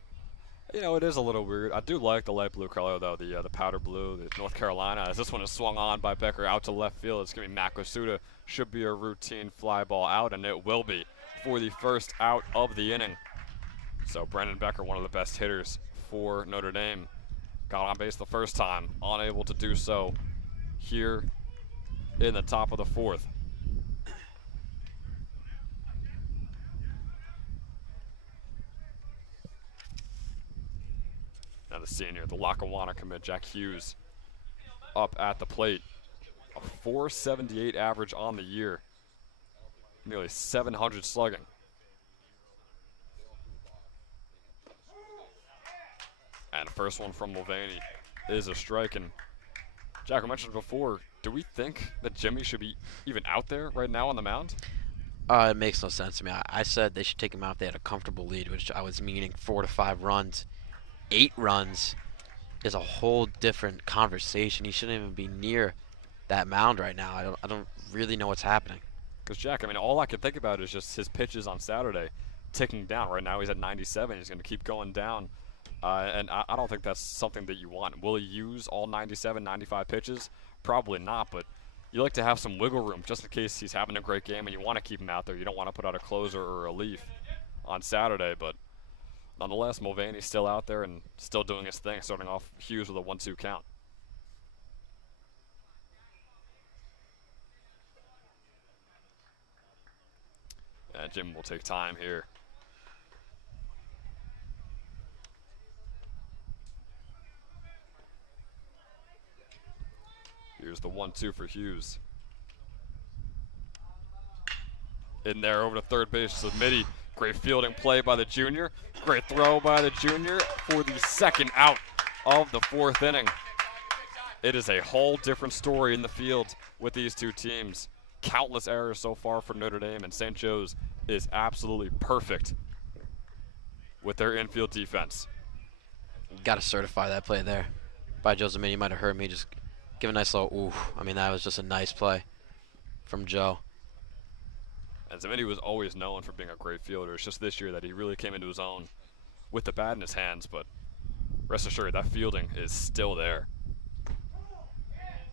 It is a little weird. I do like the light blue color, though, the powder blue, the North Carolina. As this one is swung on by Becker out to left field, it's going to be Makasuda. Should be a routine fly ball out, and it will be for the first out of the inning. So Brendan Becker, one of the best hitters for Notre Dame, got on base the first time, unable to do so here in the top of the fourth. Now the senior, the Lackawanna commit, Jack Hughes, up at the plate. A 478 average on the year. Nearly 700 slugging. And the first one from Mulvaney is a strike. And Jack, I mentioned before, do we think that Jimmy should be even out there right now on the mound? It makes no sense to me. I said they should take him out if they had a comfortable lead, which I was meaning 4 to 5 runs. 8 runs is a whole different conversation. He shouldn't even be near that mound right now. I don't really know what's happening. Because, Jack, all I can think about is just his pitches on Saturday ticking down. Right now he's at 97. He's going to keep going down. And I don't think that's something that you want. Will he use all 97, 95 pitches? Probably not, but you like to have some wiggle room just in case he's having a great game and you want to keep him out there. You don't want to put out a closer or a relief on Saturday, but nonetheless, Mulvaney's still out there and still doing his thing, starting off Hughes with a 1-2 count. And Jim will take time here. Here's the 1-2 for Hughes. In there over to third base, Submitty. Great fielding play by the junior. Great throw by the junior for the second out of the fourth inning. It is a whole different story in the field with these two teams. Countless errors so far for Notre Dame, and St. Joe's is absolutely perfect with their infield defense. Got to certify that play there by Joe Zamini. You might have heard me just give a nice little ooh. That was just a nice play from Joe. And Zamini was always known for being a great fielder. It's just this year that he really came into his own with the bat in his hands, but rest assured that fielding is still there.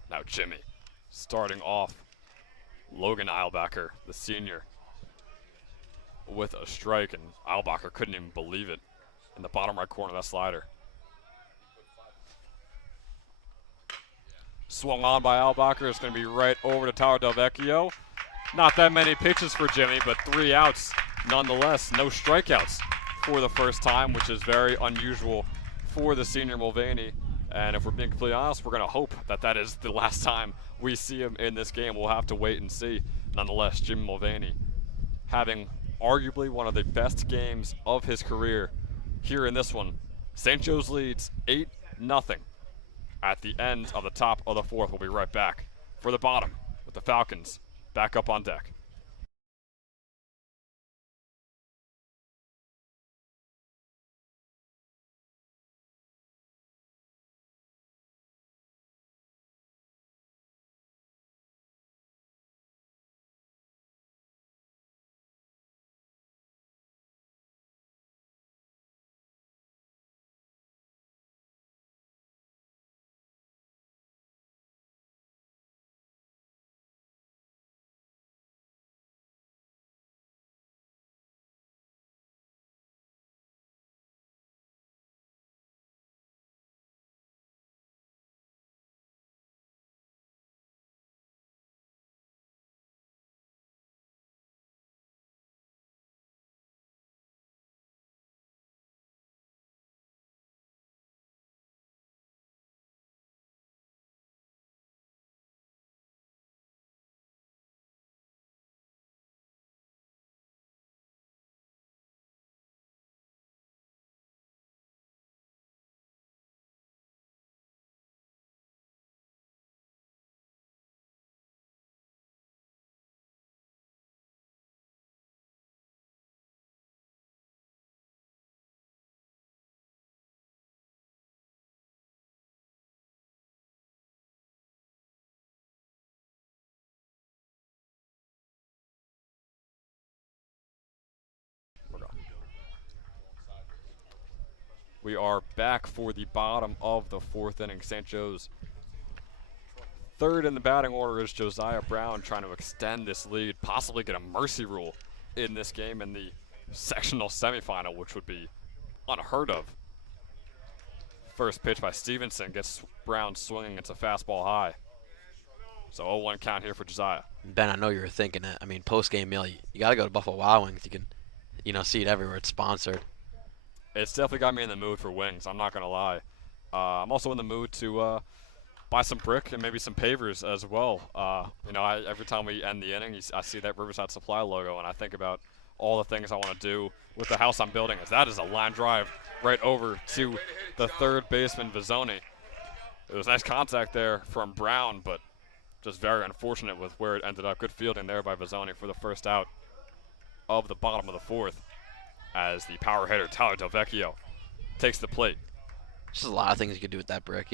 Now Jimmy starting off. Logan Eilbacher, the senior, with a strike, and Eilbacher couldn't even believe it in the bottom right corner of that slider. Swung on by Eilbacher. It's going to be right over to Tower Del Vecchio. Not that many pitches for Jimmy, but 3 outs nonetheless. No strikeouts for the first time, which is very unusual for the senior Mulvaney. And if we're being completely honest, we're going to hope that that is the last time we see him in this game. We'll have to wait and see. Nonetheless, Jim Mulvaney having arguably one of the best games of his career here in this one. St. Joe's leads 8-0 at the end of the top of the fourth. We'll be right back for the bottom with the Falcons back up on deck. We are back for the bottom of the fourth inning. St. Joe's third in the batting order is Josiah Brown, trying to extend this lead, possibly get a mercy rule in this game in the sectional semifinal, which would be unheard of. First pitch by Stevenson gets Brown swinging. It's a fastball high. So 0-1 count here for Josiah. Ben, I know you were thinking it. I mean, post-game meal, you got to go to Buffalo Wild Wings. You can, see it everywhere. It's sponsored. It's definitely got me in the mood for wings. I'm not going to lie. I'm also in the mood to buy some brick and maybe some pavers as well. Every time we end the inning, I see that Riverside Supply logo, and I think about all the things I want to do with the house I'm building. As that is a line drive right over to the third baseman, Vizzoni. It was nice contact there from Brown, but just very unfortunate with where it ended up. Good fielding there by Vizzoni for the first out of the bottom of the fourth, as the power hitter, Tyler Delvecchio, takes the plate. There's a lot of things you could do with that brick,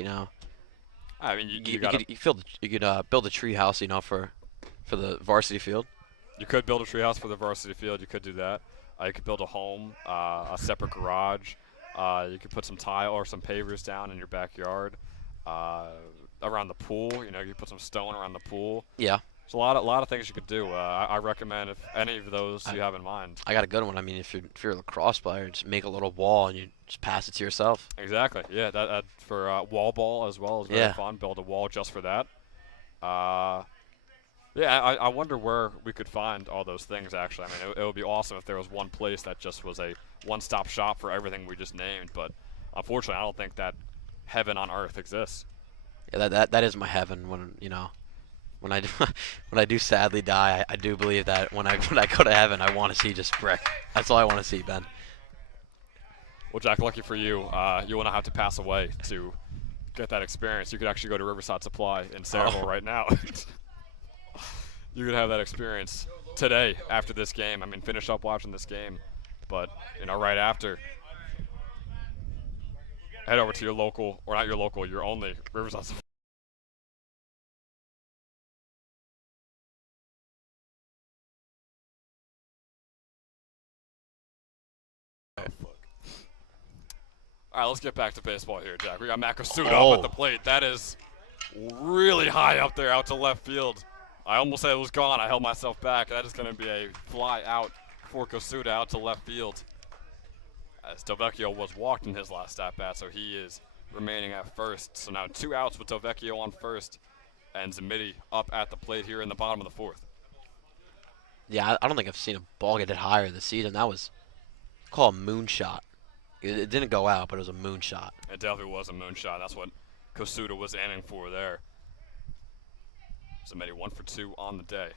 I mean, You could build a tree house, for the varsity field. You could build a treehouse for the varsity field. You could do that. You could build a home, a separate garage. You could put some tile or some pavers down in your backyard. Around the pool, you put some stone around the pool. Yeah. There's a lot of things you could do. I recommend if any of those you have in mind. I got a good one. I mean, if you're a lacrosse player, just make a little wall and you just pass it to yourself. Exactly. Yeah, that for wall ball as well is very fun. Build a wall just for that. I wonder where we could find all those things, actually. I mean, it would be awesome if there was one place that just was a one-stop shop for everything we just named, but unfortunately, I don't think that heaven on earth exists. Yeah, that is my heaven when I do, when I do sadly die. I do believe that when I go to heaven, I want to see just brick. That's all I want to see, Ben. Well, Jack, lucky for you, you will not have to pass away to get that experience. You could actually go to Riverside Supply in Saraville right now. You could have that experience today after this game. I mean, finish up watching this game, but right after, head over to your local, or not your local, your only Riverside Supply. All right, let's get back to baseball here, Jack. We got Matt Kosuda up at the plate. That is really high up there out to left field. I almost said it was gone. I held myself back. That is going to be a fly out for Kosuda out to left field, as Delvecchio was walked in his last at-bat, so he is remaining at first. So now 2 outs with Delvecchio on first and Zamiti up at the plate here in the bottom of the fourth. Yeah, I don't think I've seen a ball get hit higher this season. That was called a moonshot. It didn't go out, but it was a moonshot. It definitely was a moonshot. That's what Kosuda was aiming for there. Zamiti 1 for 2 on the day.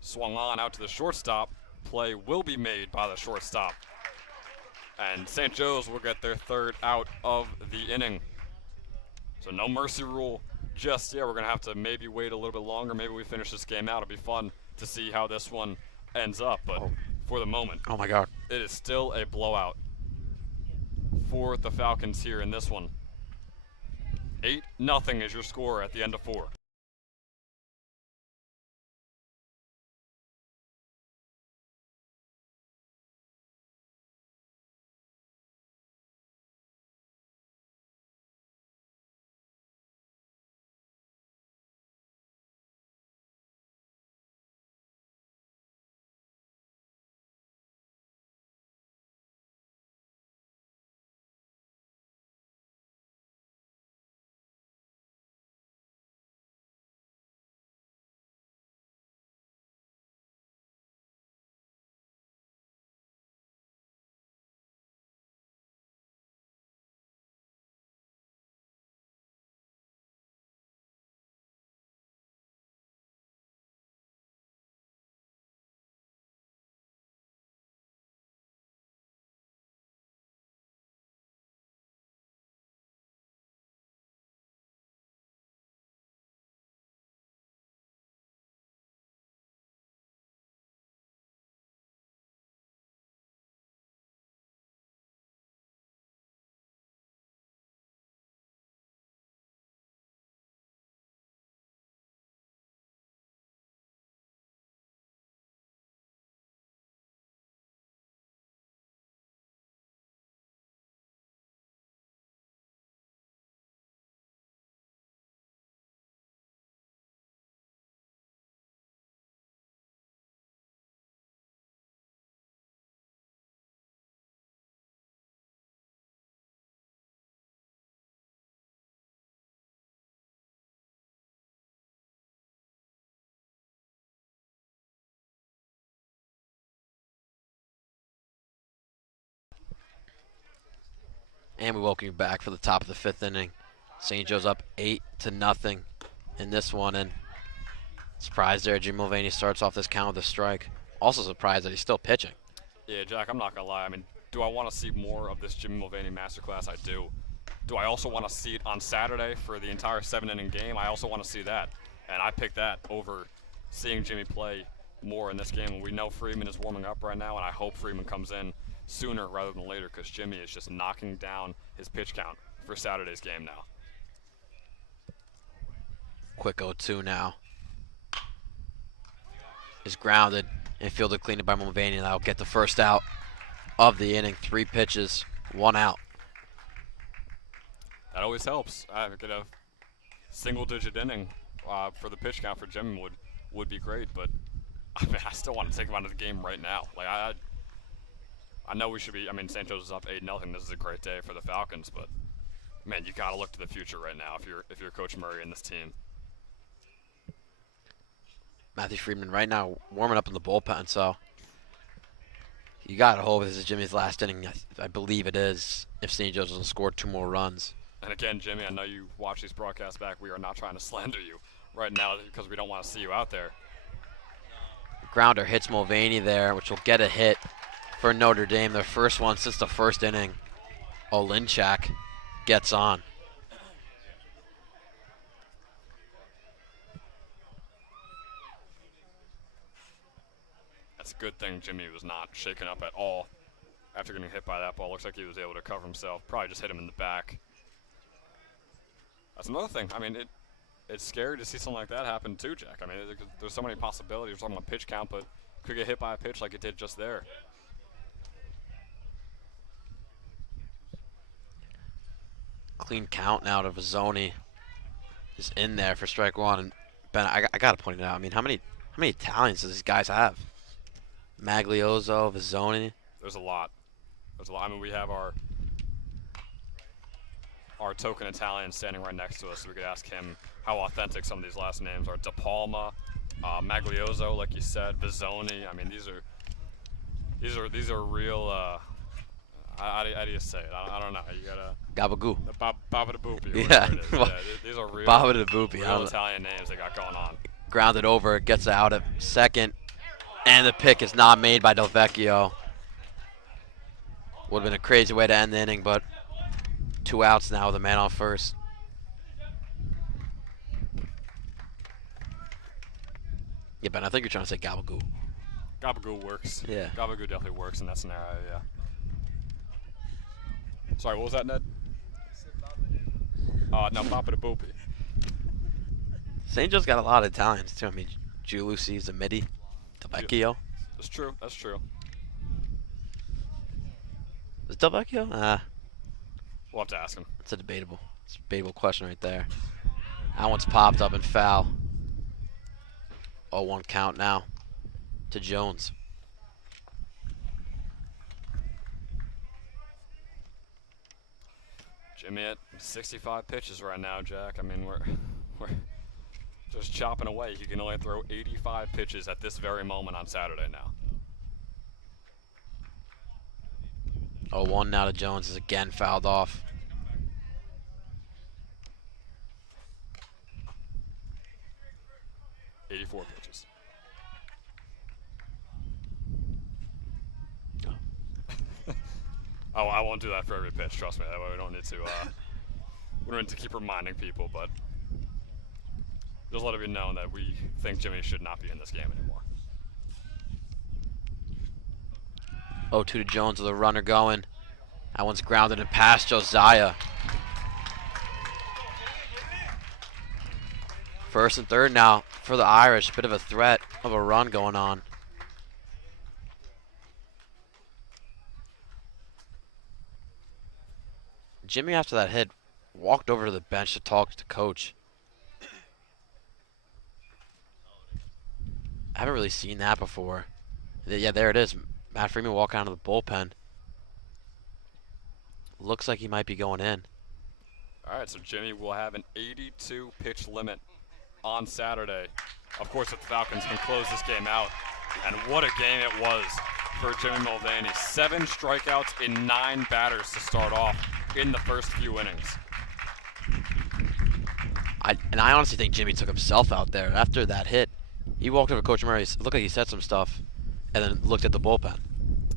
Swung on out to the shortstop. Play will be made by the shortstop. And St. Joe's will get their third out of the inning. So no mercy rule just yet. We're going to have to maybe wait a little bit longer. Maybe we finish this game out. It'll be fun to see how this one ends up. But for the moment, oh my God, it is still a blowout for the Falcons here in this one. 8-0 is your score at the end of 4. And we welcome you back for the top of the 5th inning. St. Joe's up 8-0 in this one, and surprised there, Jim Mulvaney starts off this count with a strike. Also surprised that he's still pitching. Yeah, Jack, I'm not going to lie. I mean, do I want to see more of this Jimmy Mulvaney masterclass? I do. Do I also want to see it on Saturday for the entire 7-inning game? I also want to see that. And I picked that over seeing Jimmy play more in this game. We know Freeman is warming up right now, and I hope Freeman comes in sooner rather than later because Jimmy is just knocking down his pitch count for Saturday's game now. Quick 0-2 now. Is grounded and fielded cleanly by Mulvaney, and that'll get the first out of the inning. 3 pitches, 1 out. That always helps. Get a single-digit inning for the pitch count for Jimmy would be great, but I mean, I still want to take him out of the game right now. Like I know we should be. I mean, St. Joe's is up 8-0. This is a great day for the Falcons, but man, you got to look to the future right now if you're Coach Murray and this team. Matthew Friedman right now warming up in the bullpen, so you got to hope this is Jimmy's last inning. I believe it is if St. Joe's doesn't score 2 more runs. And again, Jimmy, I know you watch these broadcasts back. We are not trying to slander you right now because we don't want to see you out there. Grounder hits Mulvaney there, which will get a hit for Notre Dame. Their first one since the first inning. Olinchak gets on. That's a good thing Jimmy was not shaken up at all after getting hit by that ball. Looks like he was able to cover himself. Probably just hit him in the back. That's another thing. I mean, it's scary to see something like that happen too, Jack. I mean, there's so many possibilities. We're talking about pitch count, but could get hit by a pitch like it did just there. Clean count now to Vizzoni is in there for strike 1. And Ben, I got to point it out. I mean, how many Italians do these guys have? Magliozzo, Vizzoni. There's a lot. I mean, we have our token Italian standing right next to us, so we could ask him how authentic some of these last names are. De Palma, Magliozzo, like you said, Vizzoni. I mean, these are real. How do you say it? I don't know. You gotta Gabagoo. Baba da Boopy. Yeah. These are real. Baba da Boopy. Real Italian names they got going on. Grounded over, gets out at second, and the pick is not made by Del Vecchio. Would have been a crazy way to end the inning, but 2 outs now with a man on first. Yeah, Ben, I think you're trying to say Gabagoo. Gabagoo works. Yeah. Gabagoo definitely works in that scenario, yeah. Sorry, what was that, Ned? No, Baba da Boopy. St. Joe's got a lot of Italians, too. I mean, Giulussi, Zamidi, Del Vecchio. That's true. That's true. Is Del Vecchio? We'll have to ask him. It's a debatable question right there. That one's popped up and foul. 0-1 count now to Jones. Jimmy at 65 pitches right now, Jack. I mean, we're just chopping away. He can only throw 85 pitches at this very moment on Saturday now. 0-1 now to Jones is again fouled off. .84 pitches. Oh, I won't do that for every pitch. Trust me. That way we don't need to. We don't need to keep reminding people, but just let it be known that we think Jimmy should not be in this game anymore. 0-2 to Jones with a runner going. That one's grounded and past Josiah. First and third now for the Irish. Bit of a threat of a run going on. Jimmy, after that hit, walked over to the bench to talk to coach. I haven't really seen that before. Yeah, there it is. Matt Freeman walking out of the bullpen. Looks like he might be going in. All right, so Jimmy will have an 82 pitch limit on Saturday. Of course, if the Falcons can close this game out. And what a game it was for Jimmy Mulvaney. 7 strikeouts in 9 batters to start off. in the first few innings. I honestly think Jimmy took himself out there after that hit. He walked over to Coach Murray, looked like he said some stuff, and then looked at the bullpen.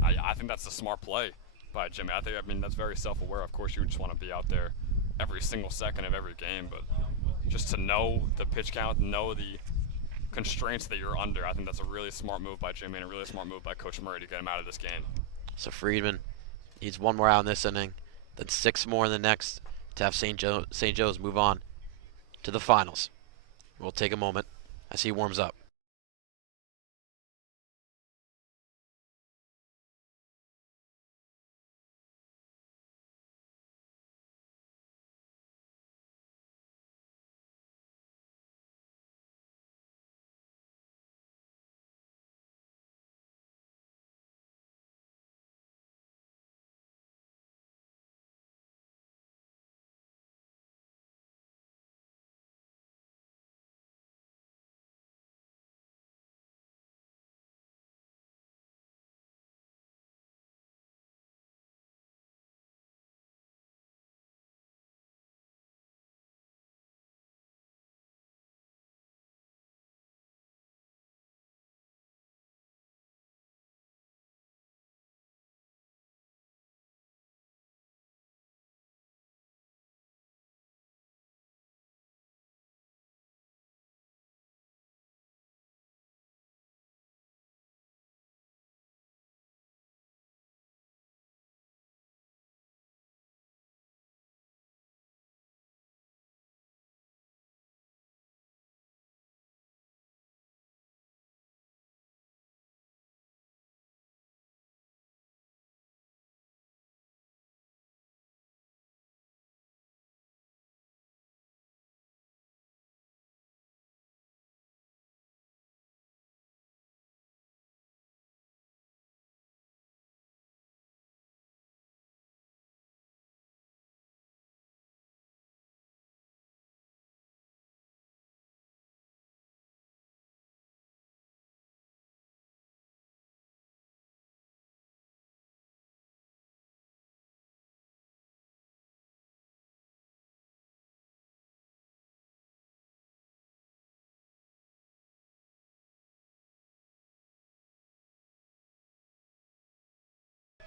I think that's a smart play by Jimmy. I mean, that's very self-aware. Of course, you just want to be out there every single second of every game, but just to know the pitch count, know the constraints that you're under, I think that's a really smart move by Jimmy and a really smart move by Coach Murray to get him out of this game. So Friedman needs one more out in this inning, then 6 more in the next to have St. Joe's move on to the finals. We'll take a moment as he warms up.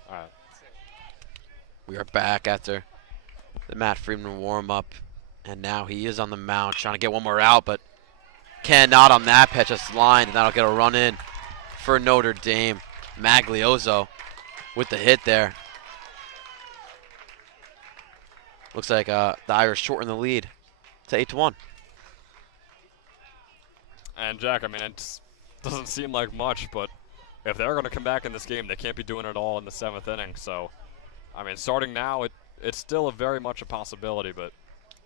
All right. We are back after the Matt Friedman warm-up, and now he is on the mound trying to get one more out, but cannot on that pitch. Just lined, and that'll get a run in for Notre Dame. Maglioso with the hit there. Looks like the Irish shorten the lead to 8-1. And Jack, I mean, it doesn't seem like much, but if they're going to come back in this game, they can't be doing it all in the 7th inning. So, I mean, starting now, it's still very much a possibility, but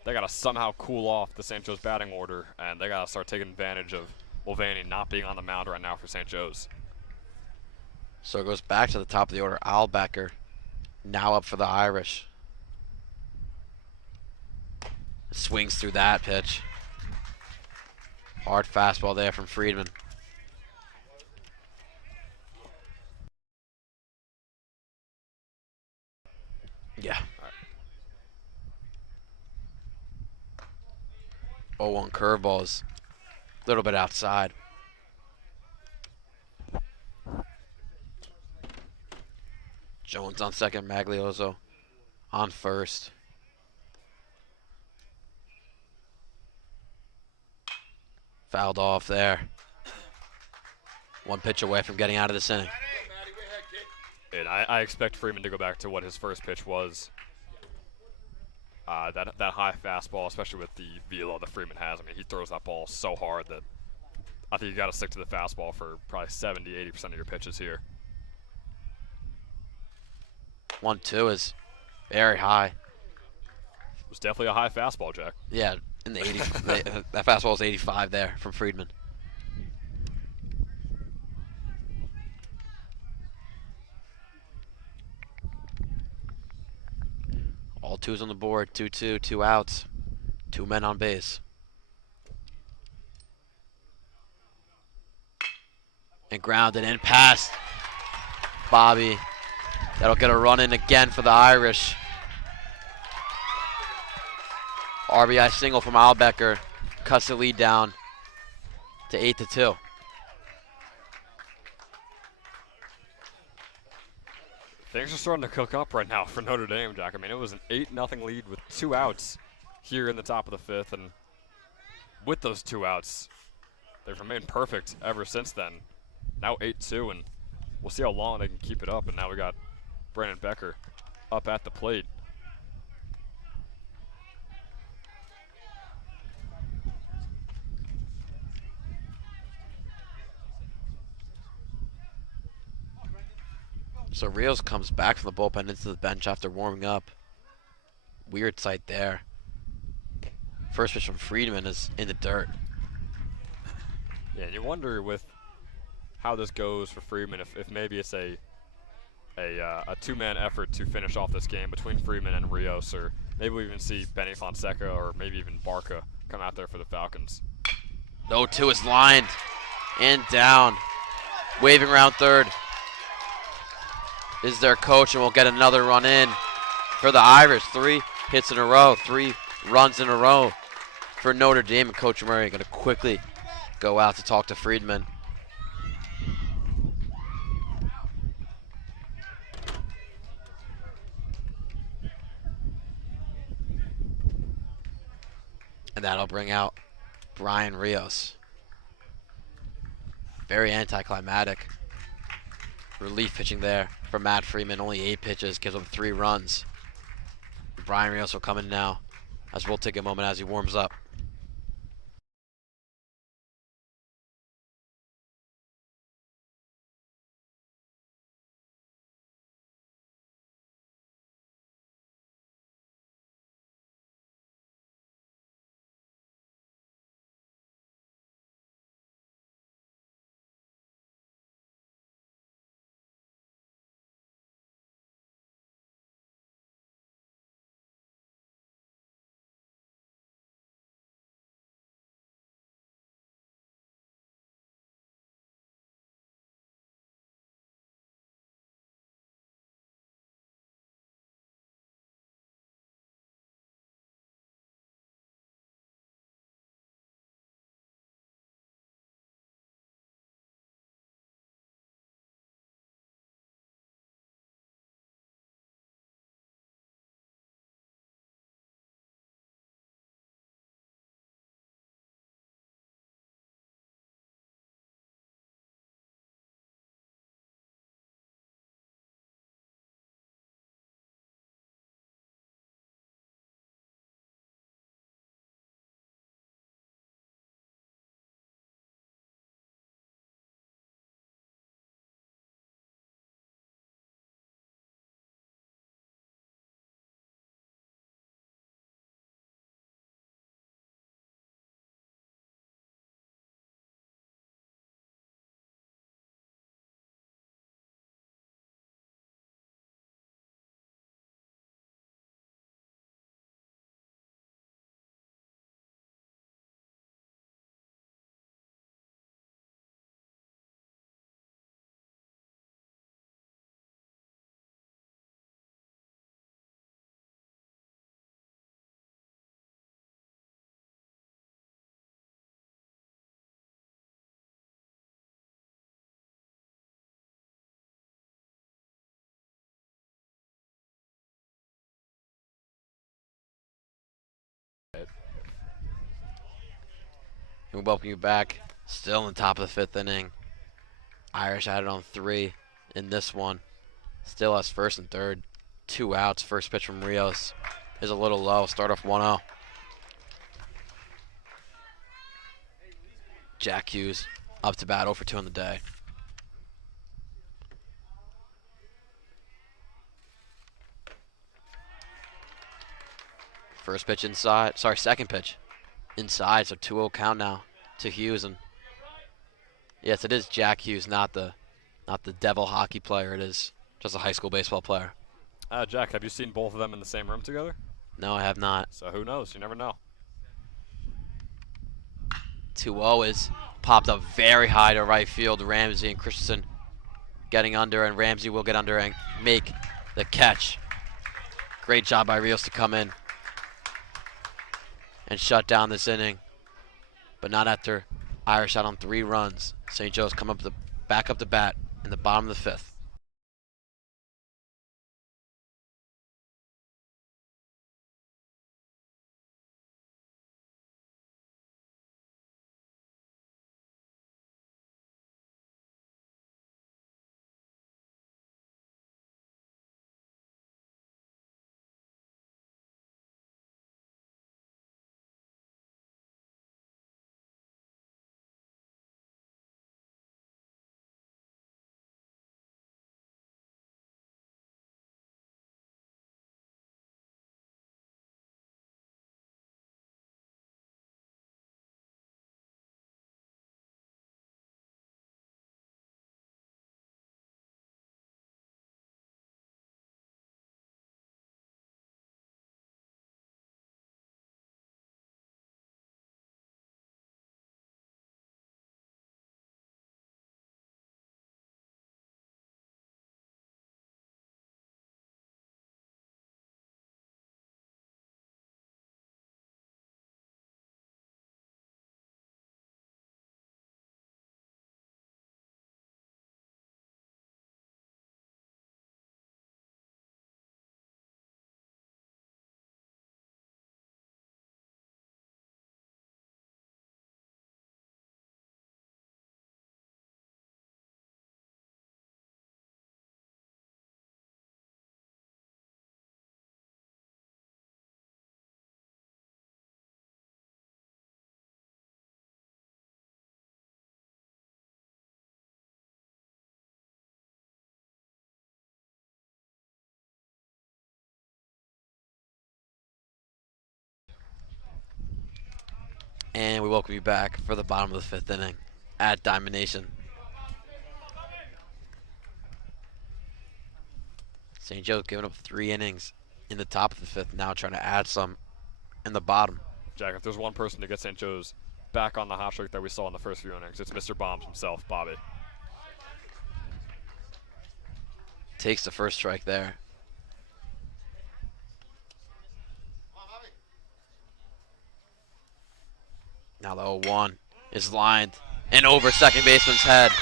they got to somehow cool off the St. Joe's batting order, and they got to start taking advantage of Mulvaney not being on the mound right now for St. Joe's. So it goes back to the top of the order. Albecker now up for the Irish. Swings through that pitch. Hard fastball there from Friedman. Yeah. All right. 0-1 curveballs. A little bit outside. Jones on second. Maglioso on first. Fouled off there. One pitch away from getting out of this inning. And I expect Freeman to go back to what his first pitch was. That high fastball, especially with the velo that Freeman has. I mean, he throws that ball so hard that I think you got to stick to the fastball for probably 70-80% of your pitches here. 1-2 is very high. It was definitely a high fastball, Jack. Yeah, in the 80. That fastball is 85 there from Friedman. All twos on the board. 2-2, 2 outs. 2 men on base. And grounded in past Bobby. That'll get a run in again for the Irish. RBI single from Albecker cuts the lead down to 8-2. Things are starting to cook up right now for Notre Dame, Jack. I mean, it was an 8-0 lead with 2 outs here in the top of the 5th, and with those 2 outs, they've remained perfect ever since then. Now 8-2, and we'll see how long they can keep it up. And now we got Brandon Becker up at the plate. So Rios comes back from the bullpen into the bench after warming up. Weird sight there. First pitch from Friedman is in the dirt. Yeah, you wonder with how this goes for Friedman, if maybe it's a 2-man effort to finish off this game between Friedman and Rios, or maybe we even see Benny Fonseca or maybe even Barca come out there for the Falcons. 0-2 is lined and down. Waving around third is their coach, and we'll get another run in for the Irish. 3 hits in a row, 3 runs in a row for Notre Dame, and Coach Murray going to quickly go out to talk to Friedman. And that'll bring out Brian Rios. Very anticlimactic relief pitching there from Matt Freeman. Only 8 pitches, gives up 3 runs. Brian Rios will come in now, as we'll take a moment as he warms up. And we welcome you back. Still in the top of the 5th inning. Irish added on 3 in this one. Still has first and third. 2 outs. First pitch from Rios is a little low. Start off 1-0. Jack Hughes up to bat, 0 for 2 on the day. First pitch inside. Sorry, second pitch inside. So 2-0 count now to Hughes. And yes, it is Jack Hughes, not the devil hockey player. It is just a high school baseball player. Jack, have you seen both of them in the same room together? No, I have not. So who knows? You never know. 2-0 is popped up very high to right field. Ramsey and Christensen getting under, and Ramsey will get under and make the catch. Great job by Rios to come in. and shut down this inning. But not after Irish out on 3 runs. St. Joe's come up back up to bat in the bottom of the 5th. And we welcome you back for the bottom of the 5th inning at Diamond Nation. St. Joe's giving up 3 innings in the top of the 5th, now trying to add some in the bottom. Jack, if there's one person to get St. Joe's back on the hot streak that we saw in the first few innings, it's Mr. Bombs himself, Bobby. Takes the first strike there. Now the 0-1 is lined and over second baseman's head.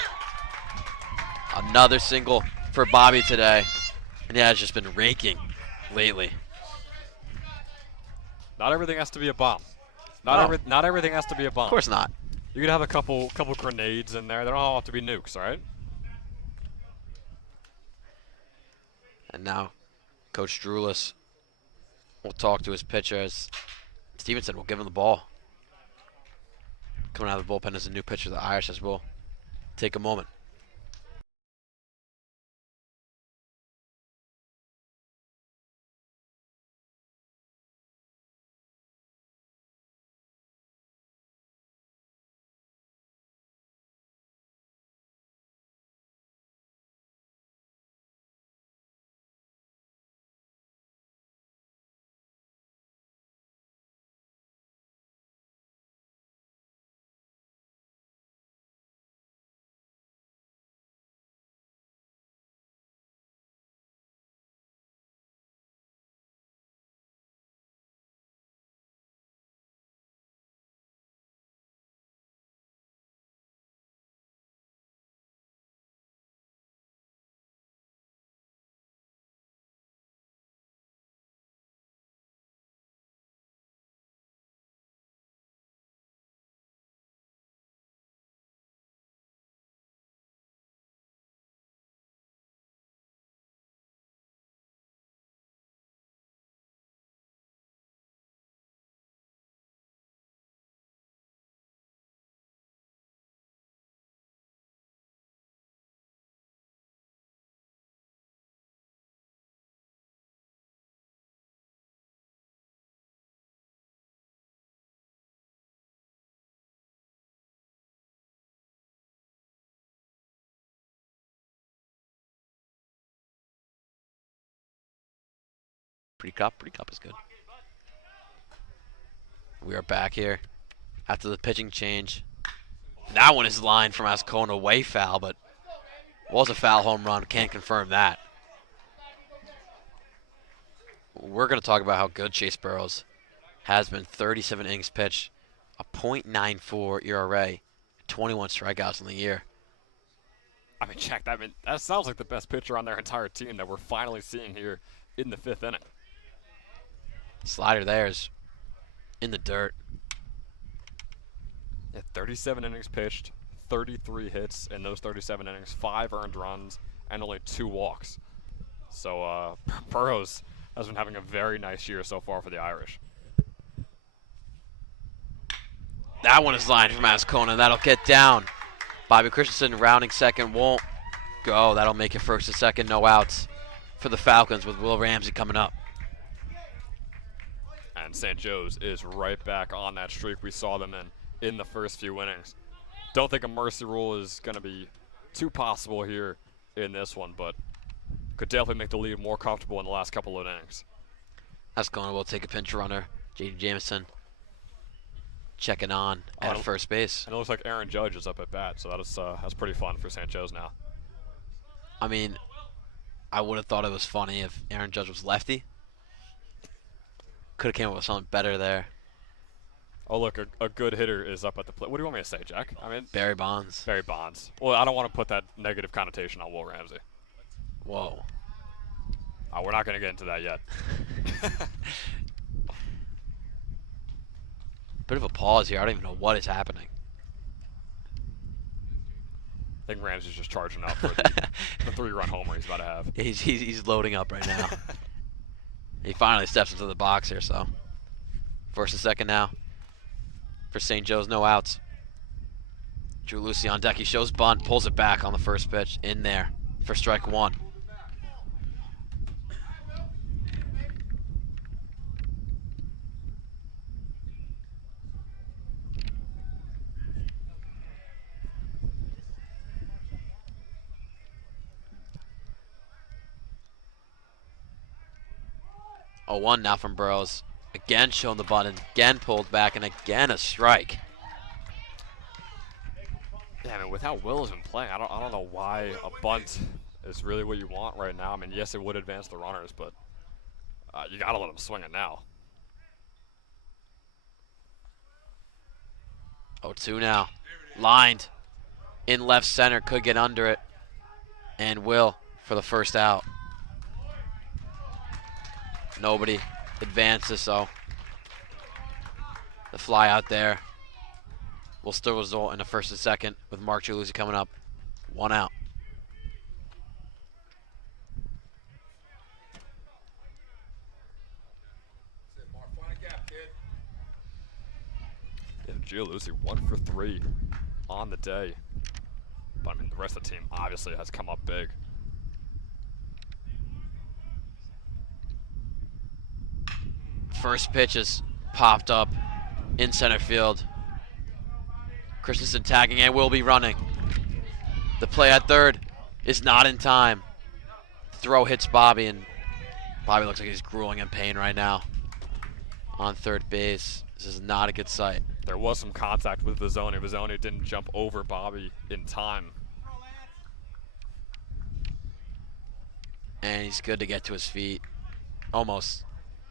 Another single for Bobby today. And he has just been raking lately. Not everything has to be a bomb. Not everything has to be a bomb. Of course not. You could have a couple grenades in there. They don't all have to be nukes, all right? And now Coach Drulis will talk to his pitcher as Stevenson will give him the ball. Coming out of the bullpen is a new pitcher. The Irish as will take a moment. Pre-cup is good. We are back here after the pitching change. That one is lined from Ascona way foul, but was a foul home run. Can't confirm that. We're going to talk about how good Chase Burrows has been 37 innings pitched, a .94 ERA, 21 strikeouts in the year. I mean, check that. I mean, that sounds like the best pitcher on their entire team that we're finally seeing here in the 5th inning. Slider there is in the dirt. Yeah, 37 innings pitched, 33 hits in those 37 innings, 5 earned runs, and only 2 walks. So Burrows has been having a very nice year so far for the Irish. That one is lined from Ascona. That'll get down. Bobby Christensen rounding second won't go. That'll make it first and second. No outs for the Falcons with Will Ramsey coming up. And St. Joe's is right back on that streak we saw them in the first few innings. Don't think a mercy rule is going to be too possible here in this one, but could definitely make the lead more comfortable in the last couple of innings. Ascona will take a pinch runner. J.D. Jamison checking on at first base. And it looks like Aaron Judge is up at bat, so that's pretty fun for St. Joe's now. I mean, I would have thought it was funny if Aaron Judge was lefty. Could have came up with something better there. Oh, look, a good hitter is up at the plate. What do you want me to say, Jack? I mean, Barry Bonds. Barry Bonds. Well, I don't want to put that negative connotation on Will Ramsey. Whoa. We're not going to get into that yet. Bit of a pause here. I don't even know what is happening. I think Ramsey's just charging up for the 3-run homer he's about to have. He's loading up right now. He finally steps into the box here, so. First and second now for St. Joe's, no outs. Drew Lucy on deck. He shows bunt, pulls it back on the first pitch. In there for strike 1. A 1 now from Burrows. Again showing the bunt, and again pulled back, and again a strike. Yeah, I mean, with how Will has been playing, I don't know why a bunt is really what you want right now. I mean, yes, it would advance the runners, but you got to let him swing it now. 0-2 now. Lined in left center, could get under it, and will for the first out. Nobody advances, so the fly out there will still result in a first and second with Mark Giuluzzi coming up. 1 out. Find a gap, kid. Yeah, Giuluzzi 1 for 3 on the day. But, I mean, the rest of the team obviously has come up big. First pitch is popped up in center field. Christensen tagging and will be running. The play at third is not in time. Throw hits Bobby, and Bobby looks like he's grueling in pain right now on third base. This is not a good sight. There was some contact with Vizzoni. Vizzoni didn't jump over Bobby in time. And he's good to get to his feet. Almost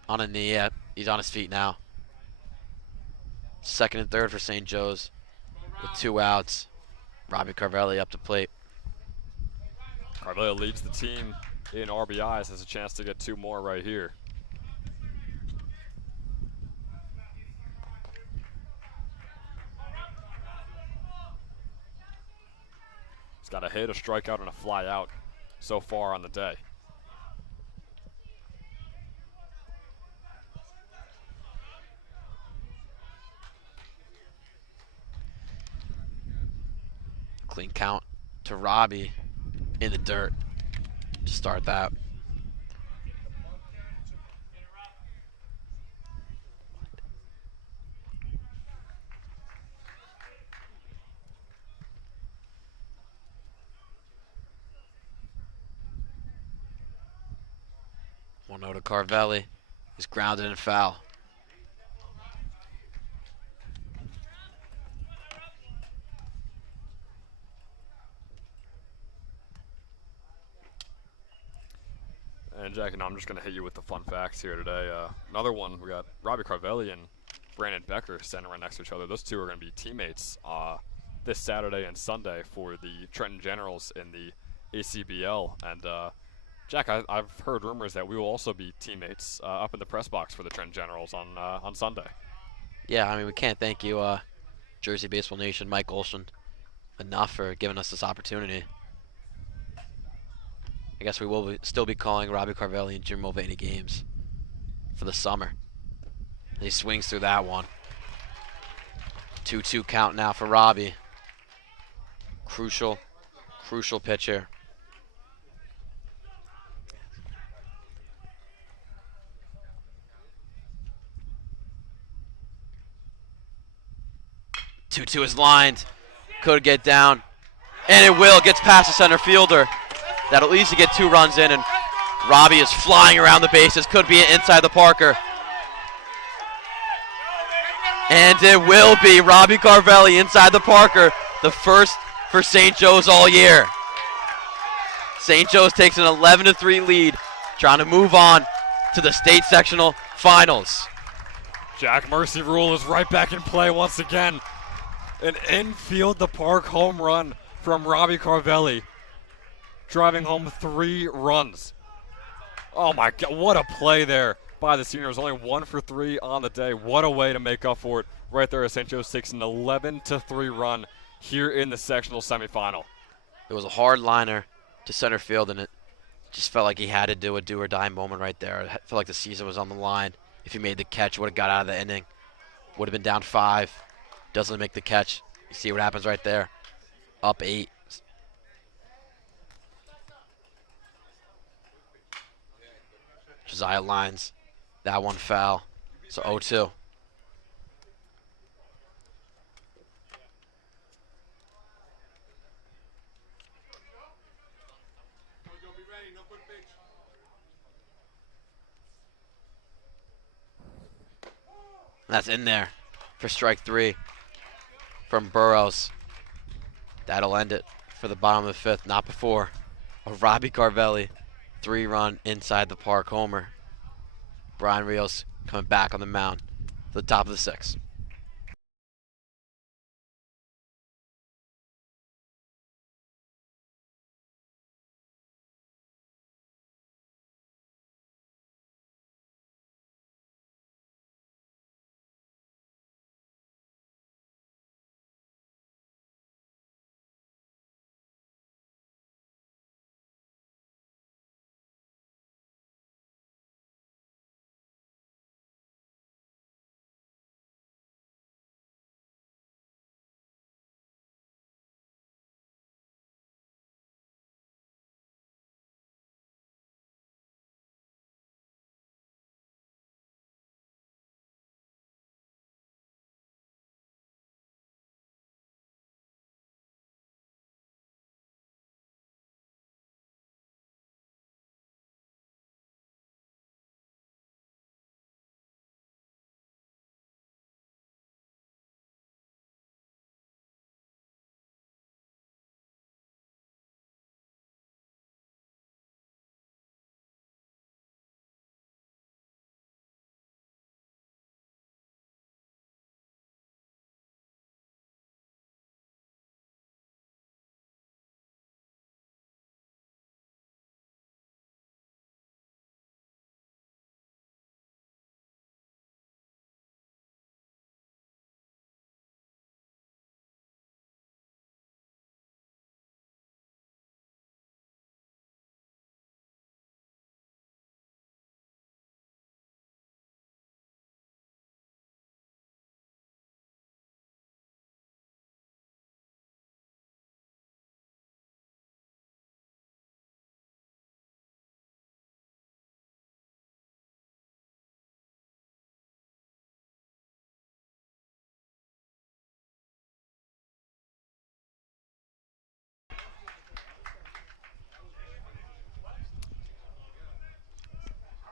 on a knee. Yep, he's on his feet now. Second and third for St. Joe's with 2 outs. Robbie Carvelli up to plate. Carvelli leads the team in RBIs, has a chance to get 2 more right here. He's got a hit, a strikeout, and a fly out so far on the day. Clean count to Robbie in the dirt to start that. One out to Carvelli is grounded and foul. And Jack, and I'm just going to hit you with the fun facts here today. Another one, we got Robbie Carvelli and Brandon Becker standing right next to each other. Those two are going to be teammates this Saturday and Sunday for the Trenton Generals in the ACBL. And Jack, I've heard rumors that we will also be teammates up in the press box for the Trenton Generals on Sunday. Yeah, I mean, we can't thank you, Jersey Baseball Nation, Mike Olson, enough for giving us this opportunity. I guess we will still be calling Robbie Carvelli and Jim Mulvaney games for the summer. And he swings through that one. 2-2 count now for Robbie. Crucial pitcher. Two is lined. Could get down. And it will. Gets past the center fielder. That'll easily get 2 runs in, and Robbie is flying around the bases. Could be inside the Parker. And it will be Robbie Carvelli inside the Parker, the first for St. Joe's all year. St. Joe's takes an 11-3 lead, trying to move on to the state sectional finals. Jack, Mercy rule is right back in play once again. An infield the park home run from Robbie Carvelli, driving home 3 runs. Oh my God, what a play there by the senior. It was only 1 for 3 on the day. What a way to make up for it right there as St. Joe's takes an 11-3 run here in the sectional semifinal. It was a hard liner to center field, and it just felt like he had to do a do-or-die moment right there. It felt like the season was on the line. If he made the catch, would have got out of the inning. Would have been down 5. Doesn't make the catch. You see what happens right there. Up 8. Josiah lines. That one foul. So 0-2. That's in there for strike 3 from Burrows. That'll end it for the bottom of the 5th. Not before a Robbie Carvelli 3-run inside the park homer. Brian Rios coming back on the mound to the top of the 6th.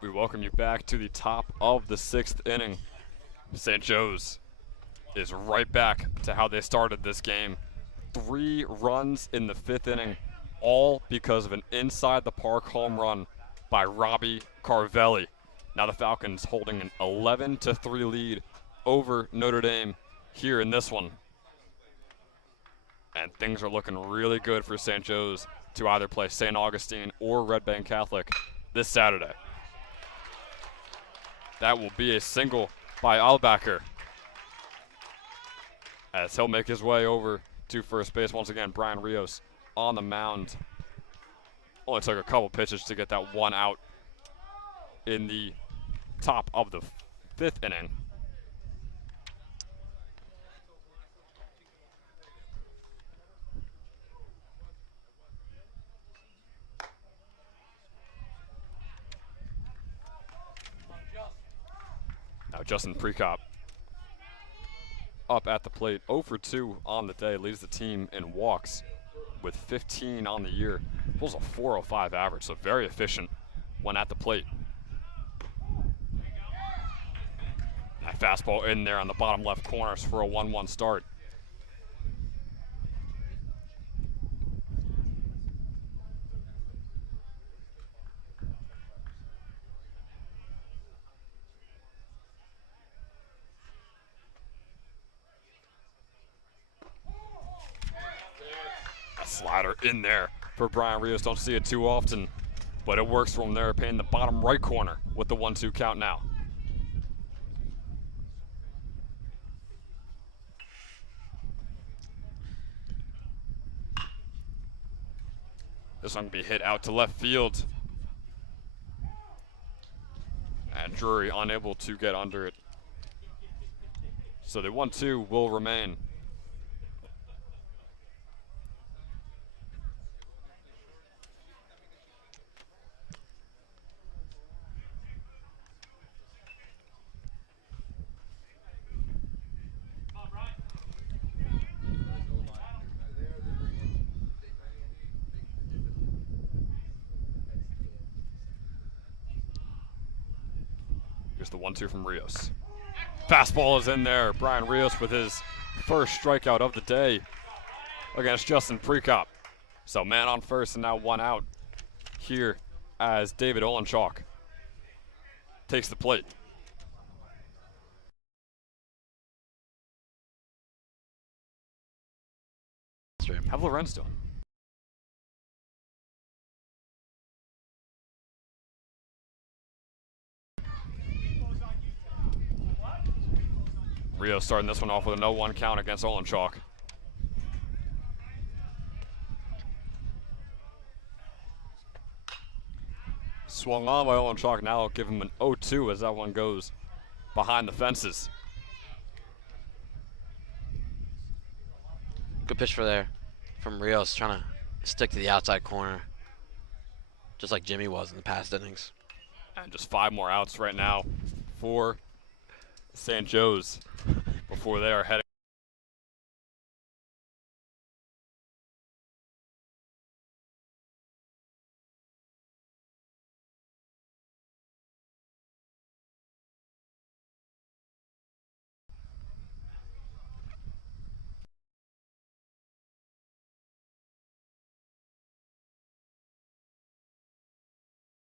We welcome you back to the top of the 6th inning. St. Joe's is right back to how they started this game. 3 runs in the 5th inning, all because of an inside the park home run by Robbie Carvelli. Now the Falcons holding an 11-3 lead over Notre Dame here in this one. And things are looking really good for St. Joe's to either play St. Augustine or Red Bank Catholic this Saturday. That will be a single by Albacher, as he'll make his way over to first base. Once again, Brian Rios on the mound. Only took a couple pitches to get that one out in the top of the 5th inning. Now Justin Prekop up at the plate, 0 for 2 on the day, leads the team in walks with 15 on the year. Pulls a 405 average, so very efficient when at the plate. That fastball in there on the bottom left corners for a 1-1 start. A slider in there for Brian Rios. Don't see it too often, but it works for him there, paying the bottom right corner with the 1-2 count now. This one will be hit out to left field. And Drury unable to get under it. So the 1-2 will remain. Here's the 1-2 from Rios. Fastball is in there. Brian Rios with his first strikeout of the day against Justin Prekop. So man on first and now one out here as David Olenchuk takes the plate. How's Lorenz doing? Rios starting this one off with a 0-1 count against Olenchuk. Swung on by Olenchuk, now I'll give him an 0-2 as that one goes behind the fences. Good pitch from Rios, trying to stick to the outside corner, just like Jimmy was in the past innings. And just 5 more outs right now for St. Joe's before they are heading.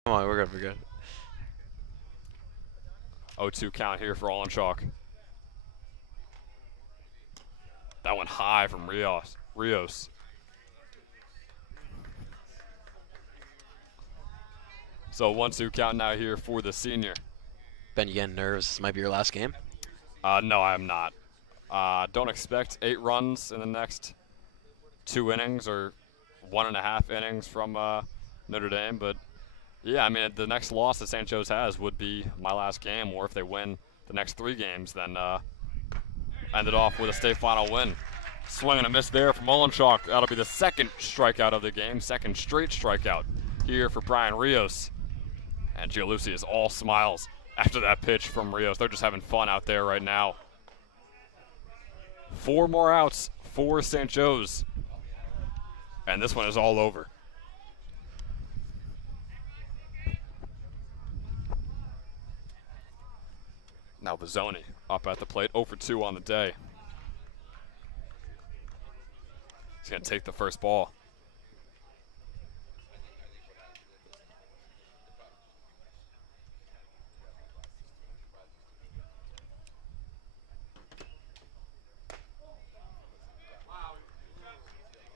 Come on, we're good. 0-2 count here for Olenchuk. That one high from Rios. So 1-2 count now here for the senior. Ben, you getting nerves? This might be your last game? No, I am not. Don't expect 8 runs in the next 2 innings or 1.5 innings from Notre Dame, but yeah, I mean, the next loss that St. Joe's has would be my last game, or if they win the next 3 games, then end it off with a state final win. Swing and a miss there from Olenchuk. That'll be the 2nd strikeout of the game, 2nd straight strikeout here for Brian Rios. And Gianlucci is all smiles after that pitch from Rios. They're just having fun out there right now. 4 more outs for St. Joe's. And this one is all over. Now Bizzoni up at the plate, 0 for 2 on the day. He's going to take the first ball.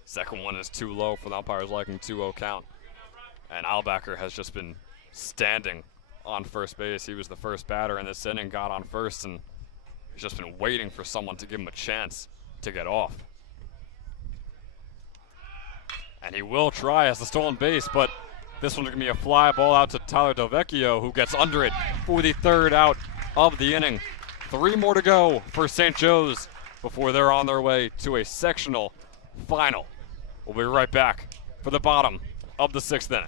Second one is too low for the umpire's liking, 2-0 count. And Albacker has just been standing on first base. He was the first batter in this inning, got on first, and he's just been waiting for someone to give him a chance to get off. And he will try as the stolen base, but this one's going to be a fly ball out to Tyler Delvecchio, who gets under it for the third out of the inning. 3 more to go for St. Joe's before they're on their way to a sectional final. We'll be right back for the bottom of the 6th inning.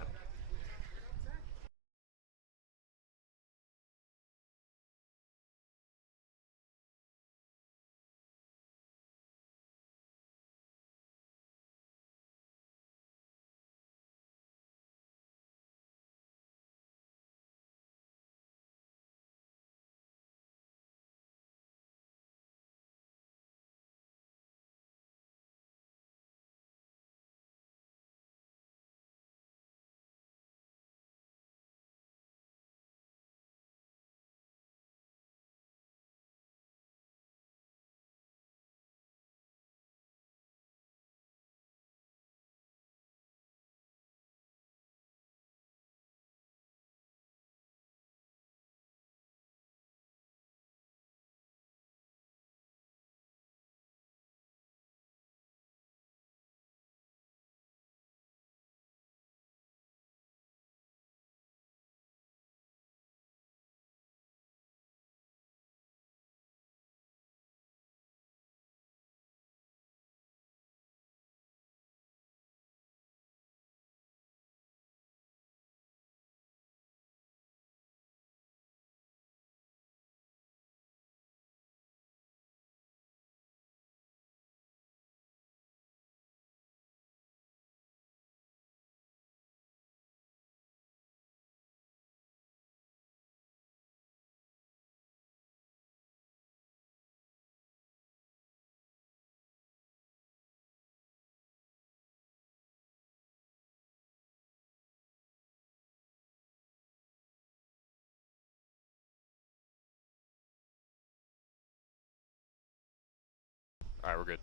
All right, we're good.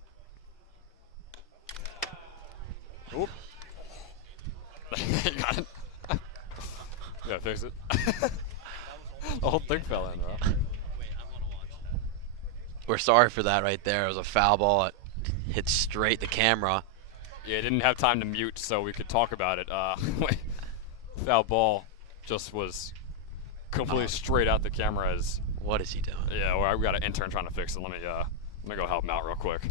Oop. You got it. Yeah, fix it. The whole thing fell in, bro. We're sorry for that right there. It was a foul ball. It hit straight the camera. Yeah, didn't have time to mute, so we could talk about it. Foul ball just was completely straight out the camera. As What is he doing? yeah, well, we got an intern trying to fix it. Let me go help him out real quick.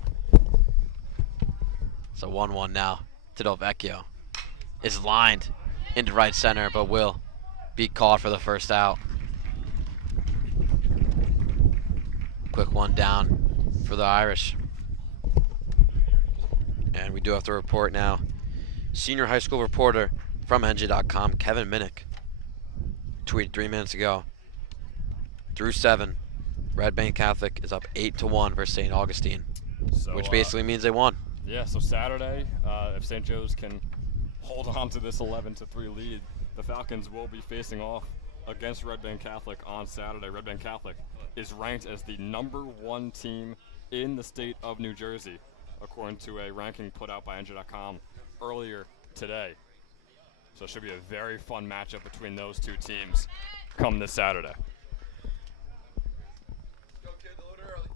So 1-1 now. Delvecchio is lined into right center, but will be called for the first out. Quick one down for the Irish. And we do have to report now. Senior high school reporter from NJ.com, Kevin Minnick, tweeted 3 minutes ago. Through 7, Red Bank Catholic is up 8-1 versus St. Augustine, So, which basically means they won. Yeah, so Saturday, if St. Joe's can hold on to this 11-3 lead, the Falcons will be facing off against Red Bank Catholic on Saturday. Red Bank Catholic is ranked as the #1 team in the state of New Jersey, according to a ranking put out by NJ.com earlier today. So it should be a very fun matchup between those two teams come this Saturday. Go, kid, a little early.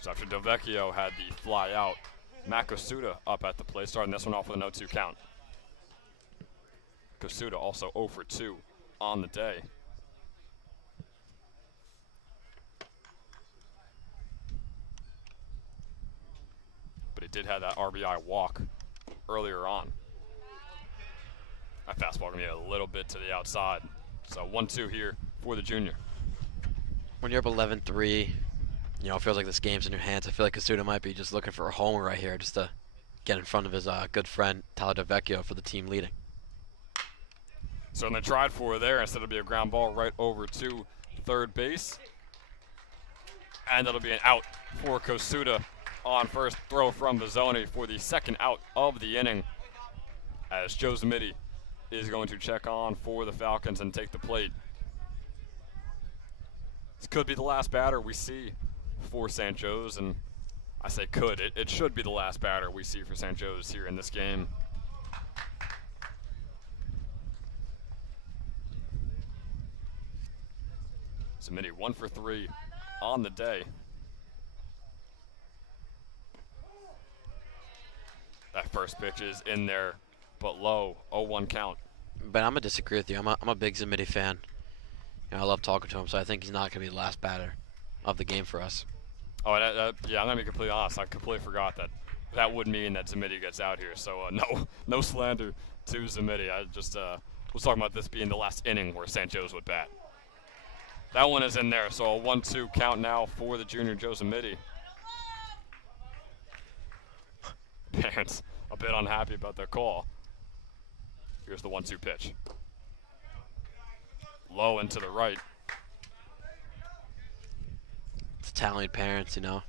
So after Delvecchio had the fly out, Matt Kosuda up at the plate, starting this one off with a 0-2 count. Kosuda also 0 for 2 on the day. But he did have that RBI walk earlier on. That fastball gonna be a little bit to the outside. So 1-2 here for the junior. When you're up 11-3, you know, it feels like this game's in your hands. I feel like Kosuda might be just looking for a homer right here just to get in front of his good friend, Tyler Delvecchio, for the team leading. Certainly tried for there. Instead it'll be a ground ball right over to third base. And that'll be an out for Kosuda on first throw from Bizzoni for the second out of the inning, as Joe Zamiti is going to check on for the Falcons and take the plate. This could be the last batter we see for St. Joe's, and I say could. It should be the last batter we see for St. Joe's here in this game. Zamidi 1 for 3 on the day. That first pitch is in there, but low, 0-1 count. But I'm going to disagree with you. I'm a big Zamidi fan. You know, I love talking to him, so I think he's not going to be the last batter of the game for us. Oh, yeah, I'm going to be completely honest. I completely forgot that would mean that Zamidi gets out here. So, no slander to Zamidi. I just was talking about this being the last inning where St. Joe's would bat. That one is in there, so a 1-2 count now for the junior Joe Zamidi. Parents a bit unhappy about their call. Here's the 1-2 pitch. Low and to the right. It's Italian parents, you know.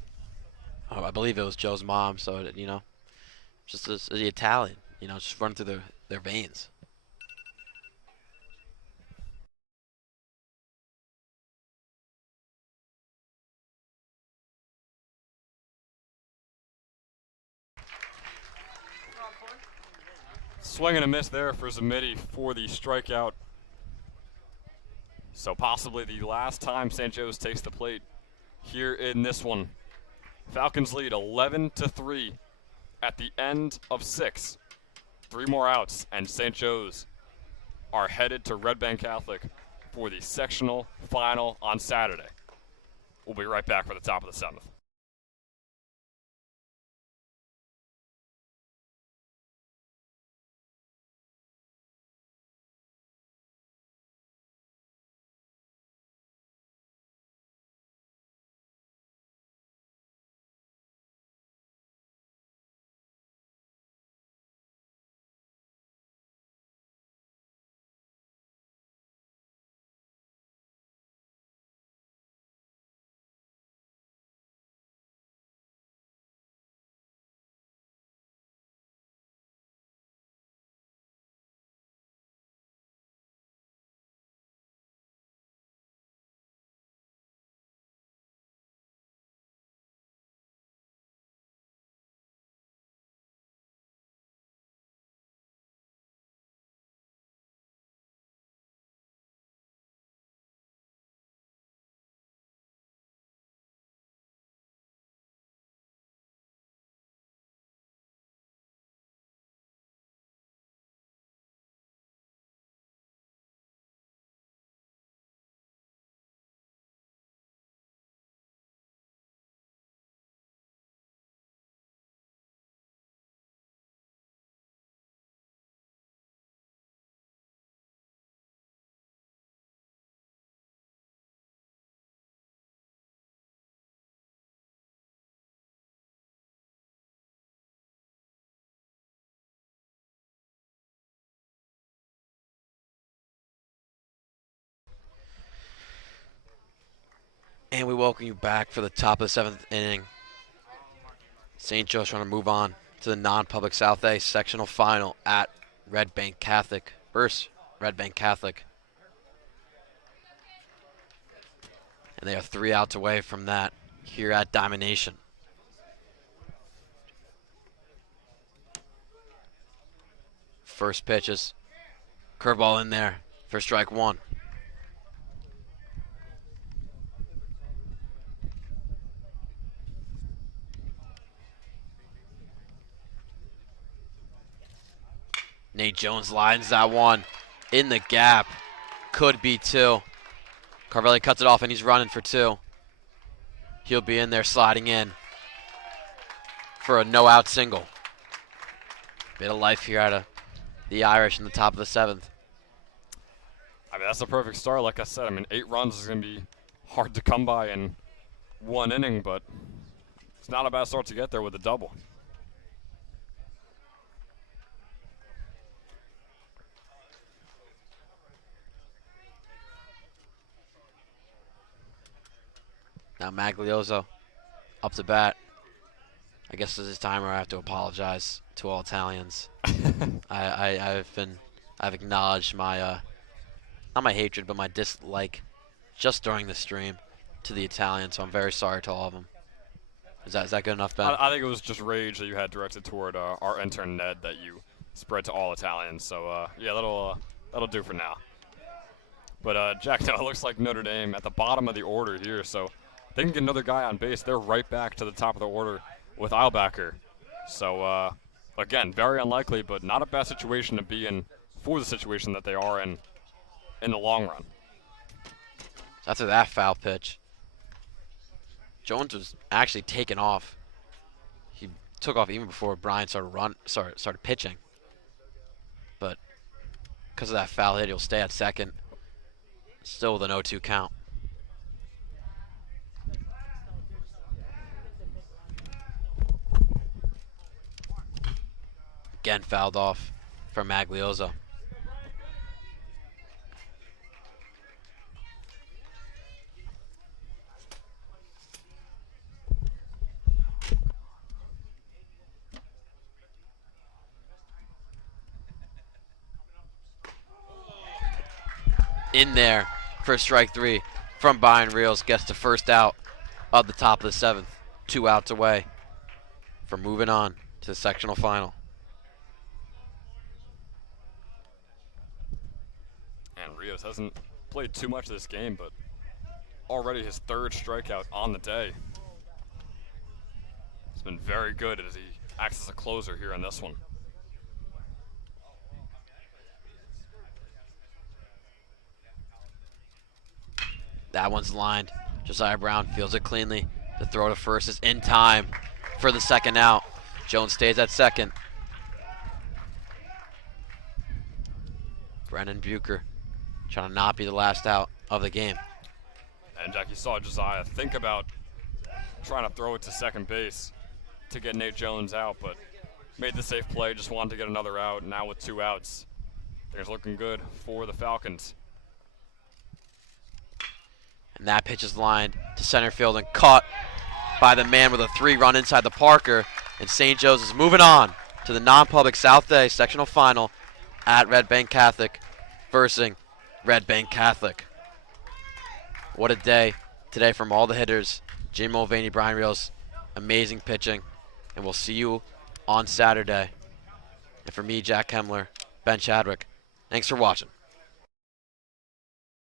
Oh, I believe it was Joe's mom, so, you know, just the Italian, you know, just running through their veins. Swing and a miss there for Zamidi for the strikeout. So possibly the last time St. Joe's takes the plate here in this one. Falcons lead 11-3 at the end of 6. 3 more outs, and St. Joe's are headed to Red Bank Catholic for the sectional final on Saturday. We'll be right back for the top of the 7th. And we welcome you back for the top of the 7th inning. St. Joe's trying to move on to the non-public South A sectional final at Red Bank Catholic versus Red Bank Catholic. And they are 3 outs away from that here at Diamond Nation. First pitches. Curveball in there for strike 1. Nate Jones lines that one in the gap. Could be 2. Carvelli cuts it off and he's running for 2. He'll be in there sliding in for a no-out single. Bit of life here out of the Irish in the top of the 7th. I mean, that's a perfect start. Like I said, 8 runs is going to be hard to come by in 1 inning, but it's not a bad start to get there with a double. Now Maglioso up to bat. I guess this is time where I have to apologize to all Italians. I've acknowledged my not my hatred but my dislike just during the stream to the Italian, so I'm very sorry to all of them. Is that good enough, Ben? I think it was just rage that you had directed toward our intern Ned that you spread to all Italians. So yeah, that'll do for now. But Jack, no, it looks like Notre Dame at the bottom of the order here, so they can get another guy on base. They're right back to the top of the order with Eilbacher. So again, very unlikely, but not a bad situation to be in for the situation that they are in the long run. After that foul pitch, Jones was actually taken off. He took off even before Brian started pitching. But because of that foul hit, he'll stay at second. Still with an 0-2 count. Again fouled off for Maglioso. In there for strike 3 from Byron Reels. Gets the first out of the top of the 7th. 2 outs away from moving on to the sectional final. And Rios hasn't played too much of this game, but already his 3rd strikeout on the day. He's been very good as he acts as a closer here in this one. That one's lined. Josiah Brown feels it cleanly. The throw to first is in time for the 2nd out. Jones stays at second. Brennan Bucher trying to not be the last out of the game. And Jack, you saw Josiah think about trying to throw it to second base to get Nate Jones out, but made the safe play, just wanted to get another out. Now with 2 outs, things looking good for the Falcons. And that pitch is lined to center field and caught by the man with a 3-run inside the Parker. And St. Joe's is moving on to the non-public South Day sectional final at Red Bank Catholic versus Red Bank Catholic. What a day today from all the hitters. Jim Mulvaney, Brian Reels, amazing pitching. And we'll see you on Saturday. And for me, Jack Kemmler, Ben Chadwick, thanks for watching.